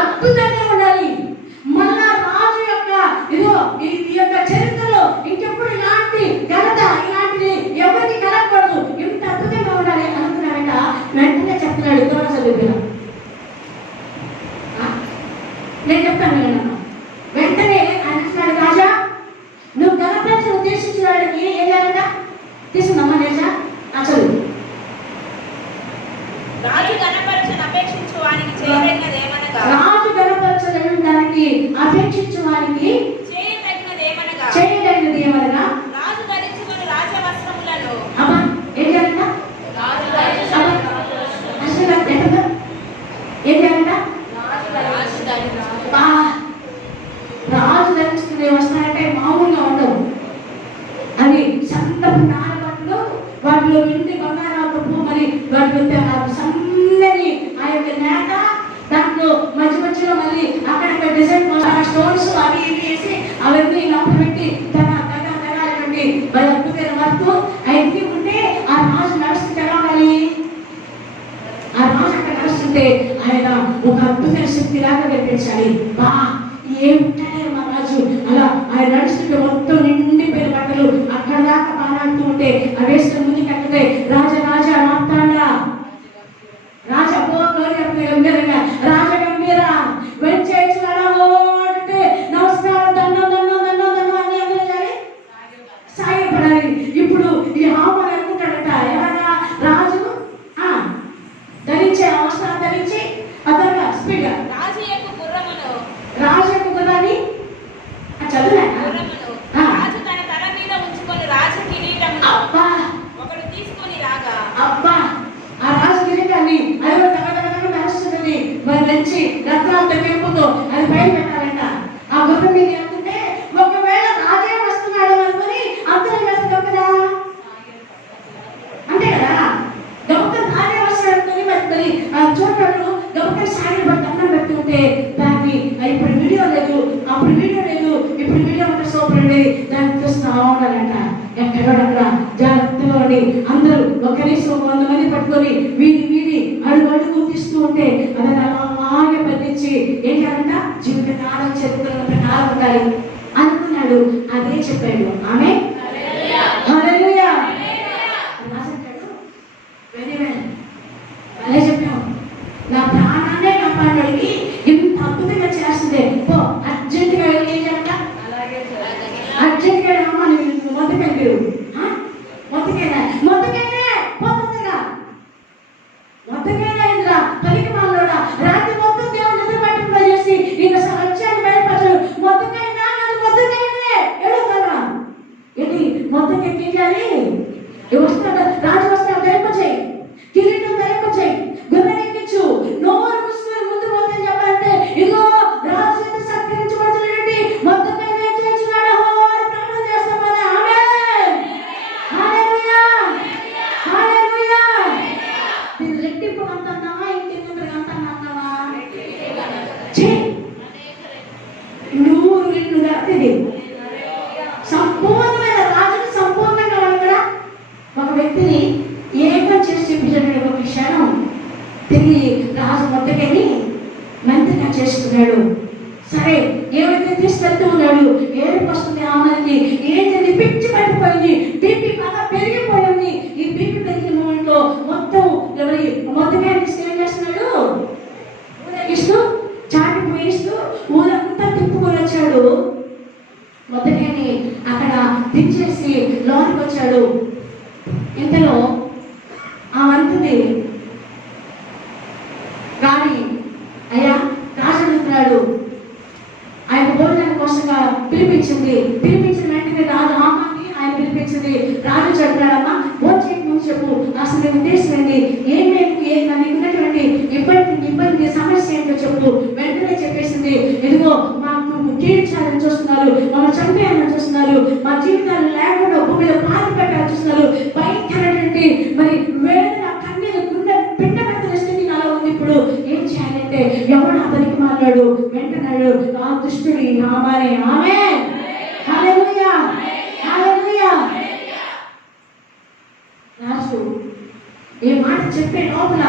అద్భుతంగా ఉండాలి. మళ్ళా రాజు యొక్క ఇదిగో ఈ యొక్క చరిత్రలో ఇంకెప్పుడు ఇలాంటి ఘనత ఇలాంటిది ఎవరికి కలగకూడదు, ఇంత అద్భుతంగా ఉండాలి అనుకున్నాడట. వెంటనే చెప్తున్నాడు దోరసలు. నేను చెప్తాను విన్నాను. వెంటనే అంటున్నాడు, రాజా నువ్వు గణపరిచిన ఉద్దేశించిన వాడికి ఏం చేయాలంట? తీసుకుందమ్మా నేజా అసలు రాజు గణపరచని అపేక్షించు వానికి చేయదగినదేమనగా రాజు గణపరచని దానికి అపేక్షించు వానికి చేయదగినదేమనగా రాజు ధరించుకుని రాజవస్త్రములను అమ్మా ఏం చేయాలంట? ఏం చేయాలంట? రాజు ధరించుకునే వస్త్రాలంటే మామూలుగా ఉండవు. అది సన్నపు నారబట్టలు, వాటిలో వెండి బంగారాలతో మరి వాటి సన్నని ఆ యొక్క నేత, దాంట్లో మధ్య మధ్యలో మళ్ళీ అక్కడ డిజైన్ స్టోన్స్ అవి ఇవి వేసి అవన్నీ లోపల పెట్టి తగాలి వాళ్ళ అద్భుతమైన వర్క్ అవన్నీ ఉంటే ఆ రాజు నడుస్తుంటే ఎలా ఉండాలి? ఆ రాజు అక్కడ నడుస్తుంటే ఆయన ఒక అద్భుతమైన శక్తి లాగా కనిపించాలి. ఏమిటాడే మా రాజు అలా ఆయన నడుస్తుంటే మొత్తం నిండిపోయిన బట్టలు అక్కడ దాకా పారాడుతూ ఉంటే అవి వేసుకుని ముందుకు కట్టితే రాజా రాజా మాట్లాడా రాజా గంభీరంగా రాజా గంభీర వెంచేస్తున్నాడా ఓటే నమస్కారం దండం దండం దండం దండం అని అందరూ సాయపడాలి. ఇప్పుడు ఈ హామాను అనుకుంటాడట, ఎవరైనా రాజు ధరించే అవసరం ధరించి అతను స్పీడ్ రాజు యొక్క గుర్రాన్ని రాజు తన తల మీద ఉంచుకొని రాజు కిరీటమును ఒకడు తీసుకొని రాగా ఆ రాజు కిరీటాన్ని అదిగో తగ నడుస్తున్నది మరి మంచి రత్నాలతో పెంపుతో అది పైన పెట్టాలంట. ఆ గుర్రం మీద వెళ్తుంటే ఒకవేళ రాజే వస్తున్నాడు అనుకుని అందరూ వేస్తాం కదా, అంతే కదా. గొప్ప రాజే వస్తాడు అనుకుని మరి చూడటం గొప్ప సాగి అన్నం పెట్టుకుంటే దాన్ని ఇప్పుడు వీడియో లేదు, అప్పుడు వీడియో లేదు, ఇప్పుడు వీడియో అంటే సూపర్ అండి దాన్ని చూస్తూ ఉండాలంట. ఎక్కడక్కడ జాగ్రత్తగా ఉండి అందరూ ఒక కనీసం 100 మంది పట్టుకొని వీడి అడుగు తీస్తూ ఉంటే అదని అలాగే బంధించి ఏం చేయాలంట? జీవితకాలం చరిత్రల ప్రకారం ఉండాలి అనుకున్నాడు. అదే చెప్పాడు. ఆమె హల్లెలూయా. వెరీ వెల్, అదే చెప్పావు. నా ప్రాణాన్నే కాపాడడానికి ఇంత అద్భుతంగా చేస్తుంది. అర్జెంటుగా వెళ్ళి ఏం చేయాలంట? అర్జెంటుగా అమ్మ మొదటికెళ్ళి మీరు మొత్తకైనా ఇంద్రా పలికి మాలోడా రాత్రి మొత్తం దేవుడు నిద్ర పట్టుకుని చేసి ఇంకా సత్యాన్ని బయటపరచు. మొత్తకైనా ఎడుగుతారా ఏంటి? మొత్తకి ఏం చేయాలి? వస్తాడు రాజు వస్తాడు, ధరింపచేయి, కిరీటం ధరింపచేయి, గుర్రం ఎక్కించు, నోరు మూసుకొని ముందు పోతే చెప్పాలంటే ఇదిగో రాజు చేత సత్కరించబడుతున్నటువంటి మొత్తకైనా ఏం చేస్తున్నాడు? ప్రార్థన చేస్తాం కదా. ఆమేన్ హల్లెలూయా హల్లెలూయా. దీని రెట్టింపు అంటున్నావా ఇంకెందుకు అంటున్నావా? నూరు రెట్లు కట్టింది. సంపూర్ణమైన రాజుని సంపూర్ణంగా వాళ్ళు కూడా ఒక వ్యక్తిని ఏకం చేసి చూపించాడు. ఒక క్షణం తిరిగి రాజు మొత్తకని మంత్రిగా చేసుకున్నాడు. సరే ఏమైతే పెరిగిపోయింది, బీపీ బాగా పెరిగిపోయింది. ఈ బీపీ పెరిగిన మూమెంట్లో మొత్తం మొత్తగా ఏం చేస్తున్నాడు, ఊరేగిస్తూ చాటి వేస్తూ ఊరంతా తిప్పుకొని వచ్చాడు. మొదటిని అక్కడ దించేసి లోనికి వచ్చాడు. ఇంతలో ఆ మంత్రి కానీ అయ్యా రాజు అడుగుతున్నాడు. ఆయన భోజనం కోసంగా పిలిపించిన వెంటనే రాజు హామాన్ని ఆయన పిలిపించింది. రాజు చెప్పాడమ్మా భోజనం ముందు చెప్పు, అసలు నీ ఉద్దేశం ఏంటి, నీకున్నటువంటి ఇబ్బంది సమస్య ఏంటో చెప్పు. వెంటనే చెప్పేసింది, ఇదిగో మాకు కీడ్చాలని చూస్తున్నారు, మమ్మల్ని చంపేయాలని చూస్తున్నారు, మా జీవితాలు లేకుండా భూమిలో పాతి పెట్టాలని చూస్తున్నారు, భయంకరమైనటువంటి మరి వేదన కన్నీరు గుండె పిండ పెట్టిన స్థితి నాలో ఉంది. ఇప్పుడు ఏం చేయాలంటే ఎవడు అతనికి మాట్లాడు. వెంటన్నాడు ఆ దుష్టుడి నామానే ఆమేన్ హల్లెలూయా హల్లెలూయా. రాజు ఏ మాట చెప్పే లోపల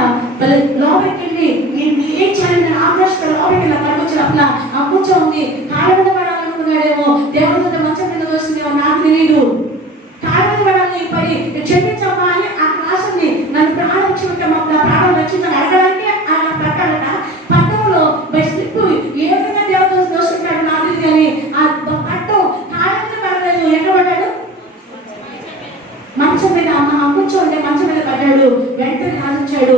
లోపలికి వెళ్ళి నేను ఏం చేయాలని ఆకర్షణ లోపలికి వెళ్ళి కలుగుచ్చినప్పుడు ఆ కూర్చో ఉంది. కాళ్ళ మీద పడాలనుకున్నాడేమో, దేవుడితో మంచం మీద వస్తుందేమో నాకు తెలియదు. కాళ్ళ మీద పడాలని పడి క్షమించమ్మా అని ఆ రాసుని నన్ను ప్రాణం రక్షించమా ప్రాణం రక్షించని అడగడానికి ఆయన పెట్టాలట. పట్టణంలో స్లిప్ ఏ విధంగా దేవత దోషించాడు నాకు కానీ ఆ పట్టం కాళ్ళ మీద పడలేదు. ఎక్కడ పడ్డాడు, మంచం మీద కూర్చోండి మంచం మీద పడ్డాడు. వెంటనే రాజొచ్చాడు,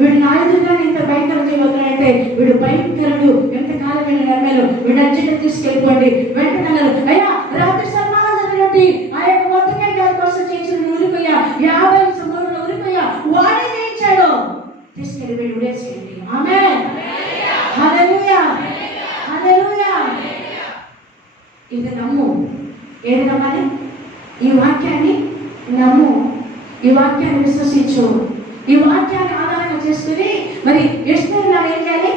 వీడు నాయుడుగా ఇంత భయంకరం చేయబోతున్నాడంటే వీడు భయంకరుడు, ఎంతకాలం వీళ్ళు నమ్మారు, వీడు అర్జెంట్ తీసుకెళ్ళిపోండి. వెంటనే అన్నారు, అయ్యా రాత్రి సన్మానం జరిగినట్టు ఆ యొక్క మొత్తకాయ గారి కోసం చేసిన ఉరిపోయా 50 సమూహంలో ఉరిపోయా వాడే చేయించాడు, తీసుకెళ్ళి వీడు ఉడేసేయండి. ఆమేన్ హల్లెలూయా హల్లెలూయా. ఇది నమ్ము. ఏది నమ్మాలి? ఈ వాక్యాన్ని నమ్ము, ఈ వాక్యాన్ని విశ్వసించు, ఈ వాక్యాన్ని ఆధారంగా చేసుకుని మరి ఎస్టేర్ ఏం చేయాలి?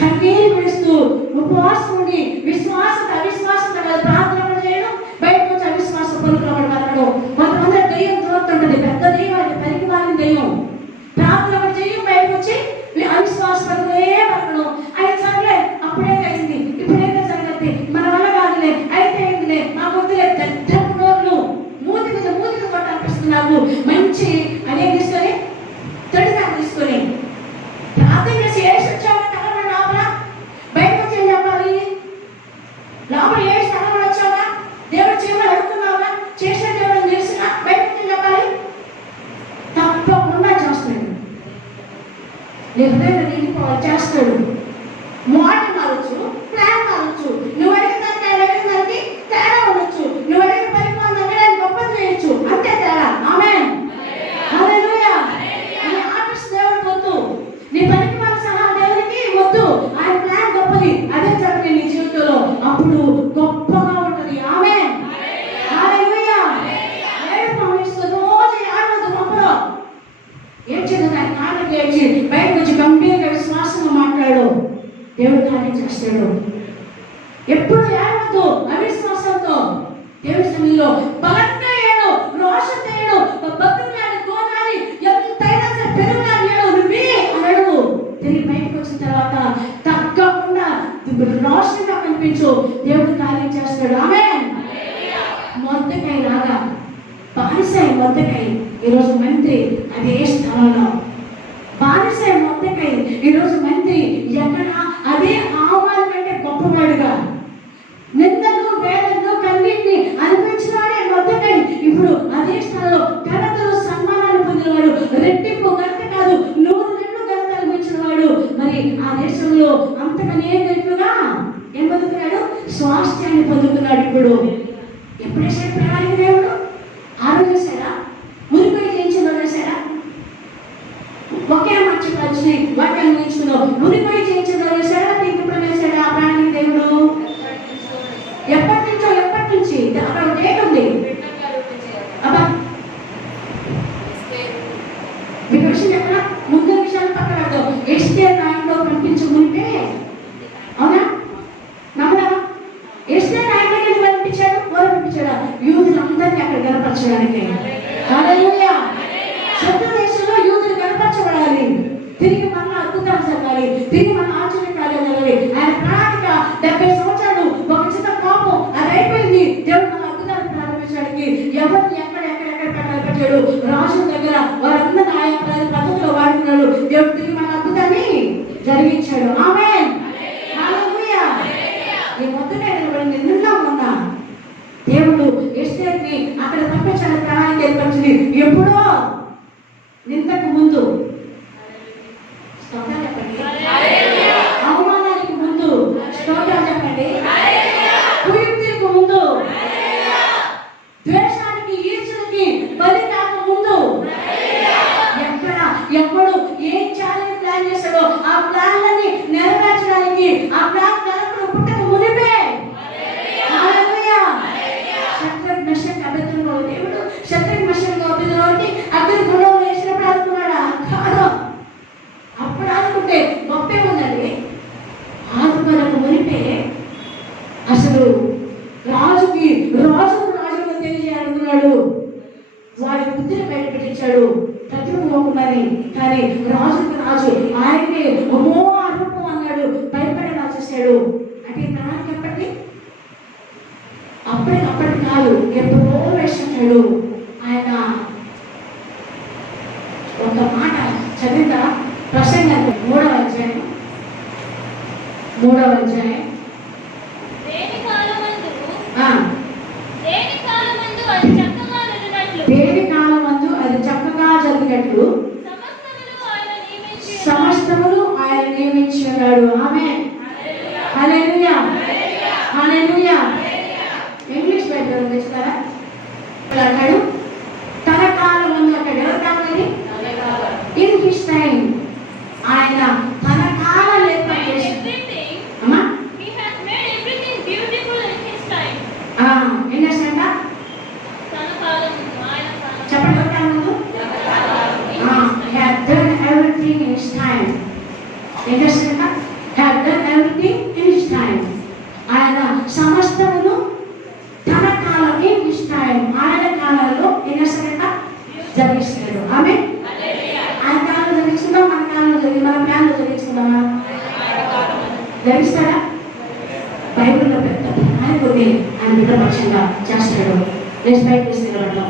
కన్నీరు విడుస్తూ ఉపవాసం ఉండి విశ్వాసత అవిశ్వాసత ప్రార్థన చేయడం, బయటకు వచ్చి అవిశ్వాస పలుకులు పడడం. కొంతమంది దెయ్యం దూరుతుంటది, పెద్ద దెయ్యం, అది పనికి మాలిన దెయ్యం. ప్రార్థన చేయం, బయటకు వచ్చి అవిశ్వాస పలుకులే పలకడం. ఆయన సర్లే అప్పుడే కలిగింది, ఇప్పుడేంటే సంగతి, మన వల్ల కాదులే, అయితే ఏంటిలే, మా కొద్దిలే దద్దరు మూతి మీద కొట్టాలనిపిస్తున్నారు. మంచి అనే తీసుకొని తొడిగా తీసుకొని ప్రార్థన చేసి ఏసి వచ్చామని తగలబడి లోపల బయటకు వచ్చి ఏం చెప్పాలి? లోపల ఏసి తగలబడి వచ్చావా, దేవుడు చేయమని అడుగుతున్నావా, చేసిన దేవుడు తెలిసినా బయటకు వచ్చి చెప్పాలి? తప్పకుండా చేస్తాడు. నీ హృదయంలో నిండిపోవాలి, చేస్తాడు. మార్నింగ్ మారచ్చు, ప్లాన్ మారచ్చు, నువ్వు అడిగిన దానికి ఆయన అడిగిన దానికి తేడా ఉండొచ్చు, నువ్వు అడిగిన పరిపాలన గొప్పది చేయొచ్చు, అంతే తేడా. ఆమేన్ హల్లెలూయా. నీ ఆఫీస్ దేవుడికి వద్దు, నీ పరిపాలన సహా దేవుడికి వద్దు, ఆయన ప్లాన్ గొప్పది, అదే జరగదు నీ జీవితంలో, అప్పుడు గొప్పగా ఉంటుంది. ఆమేన్ హల్లెలూయా. ఏడుపు రోజు ఏడవద్దు. గొప్పలో ఏం చేయదు, ఆయన కాళ్ళకి లేచి బయటకు వచ్చి గంభీరంగా విశ్వాసంగా మాట్లాడు, దేవుడు కార్యం చేస్తాడు. ఎప్పుడు ఏడవద్దు అవిశ్వాసంతో. దేవుడి సమయంలో బలంగా ఏడు, రోషంతో ఏడు, భక్తులు గోదాని ఎంతైనా సరే పెరుగులాని ఏడు, నువ్వే అన్నాడు. తిరిగి బయటకు వచ్చిన తర్వాత తగ్గకుండా రోషంగా కనిపించు, దేవుడు కార్యం చేస్తాడు. ఆమేన్. మొద్దకాయ లాగా బానిసాయ మొద్దకాయ ఈరోజు మంత్రి అదే స్థలంలో, బానిసాయ మొద్దకాయ ఈరోజు మంత్రి ఎక్కడ అదే ఆహ్వానం కంటే గొప్పవాడుగా, నిందలు వేదనలు కన్నీటిని అనిపించినాడే మొద్దకాయ ఇప్పుడు అదే స్థలంలో ఘనతలు సన్మానాలు పొందినవాడు, రెట్టింపు ఘనత కాదు 100 రెట్లు ఘనత అనిపించిన వాడు. మరి ఆ దేశంలో అంతకనే రెట్లుగా ఏం పొందుతున్నాడు? స్వాస్థ్యాన్ని పొందుతున్నాడు. ఇప్పుడు ఎప్పుడేసాడు ప్రణాళిక దేవుడు? ఆరోగ్యసారా, మురిపోయి చేయించిందో వేసాడా? ఒకే మాట వచ్చినాయి వాక్యాన్ని నేర్చుకున్నావు, మురిపోయి చేయించిందో వేసాడా? నీకు ఇప్పుడు వేసాడా ఆ ప్రణాళిక దేవుడు? ఎప్పటి నుంచి అక్కడ డేట్ ఉంది. అబ్బా మీకు విషయం చెప్పిన ముందు విషయాలు పక్కన పెడతాం. ఎస్టేర్ నాయకులో కనిపించకుంటే అవునా నమ్మడా? ఎస్టేర్ నాయకుడికి పంపించాడు, పంపించాడా? యూదులందరినీ అక్కడ గనపరచడానికి. హల్లెలూయా. శత్రు దేశంలో యూదులు గనపరచబడాలి, తిరిగి మన అద్భుతాలు జరగాలి, తిరిగి మన ఆశ్చర్యకార్యాలు జరగాలి. ఆయన ప్రణాళిక 70 సంవత్సరాలు ఒక చిన్న కోపం అది అయిపోయింది. దేవుడు మన అద్భుతాలు దేవుడు ఎస్తేర్ని అక్కడ పంపించాలని ప్రణాళిక ఏర్పరిచింది ఎప్పుడో ఇంతకు ముందు. స్తోత్రాలు చెప్పండి. అవమానానికి ముందు స్తోత్రాలు చెప్పండి. కుయుక్తికి ముందు, ద్వేషానికి ఈర్ష్యకి బలి కాక ముందు, ఎప్పుడు ఏం చేయాలని ప్లాన్ చేశాడో ఆ ప్లాన్లని నెరవేర్చడానికి ఆ ప్లాన్ తలపుడు పుట్టక మునిపే శత్రుఘ్న మెషక్ అబెద్నెగో దేవుడు శత్రుఘ్న మెషక్ అబెద్నెగోని అగ్ని గుండంలో వేసినప్పుడు అనుకున్నాడా? కాదు. అప్పుడు అనుకుంటే గొప్పే ఉందండి. ఆత్మలకు మునిపే అసలు రాజుగా తెలియజేయాలనుకున్నాడు. వారి బుద్ధిని బయట పెట్టించాడు ప్రతిమని. కానీ రాజు ఆయనే అమ్మో అరూపం అన్నాడు, భయపడేలా చేశాడు. అంటే ప్రాణానికి ఎప్పటి అప్పటికప్పటి కాదు, ఎప్పుడో వేసాడు. ఆయన ఒక మాట చదివిందా? ప్రసంగం 3వ అధ్యాయం దేని కాలమందు అది చక్కగా జరిగినట్లు సమస్తమును ఆయన నియమించి ఉన్నాడు. ఆమేన్. హల్లెలూయా. హల్లెలూయా. ఇంగ్లీష్ బైబిల్ తీస్తారా? అంటాడు తన కాలం ముందు అంటాడు. ఎవరి కాలం? In his time. ఆయన తన కాలం ఏర్పాటు చేసి అమ్మా చెప్పండి. ఎవరి కాలం ముందు? have done everything in his time. ఏంటంటే have done everything in his time. ఆయన సమస్తమును తన కాలం in his time, ఆయన కాలంలో ఏంటంటే జరిగిస్తాడు. ఆమె ఆయన కాలంలో జరిగించుకుందాం, మన కాలంలో జరిగి మన ప్లాన్లో జరిగించుకుందామా? జరిగిస్తాడా? బైబిల్లో పెద్ద ప్రణాళిక ఉంది. ఆయన బిడ్డ పక్షంగా చేస్తాడు. బైబిల్ తీసుకెళ్ళడం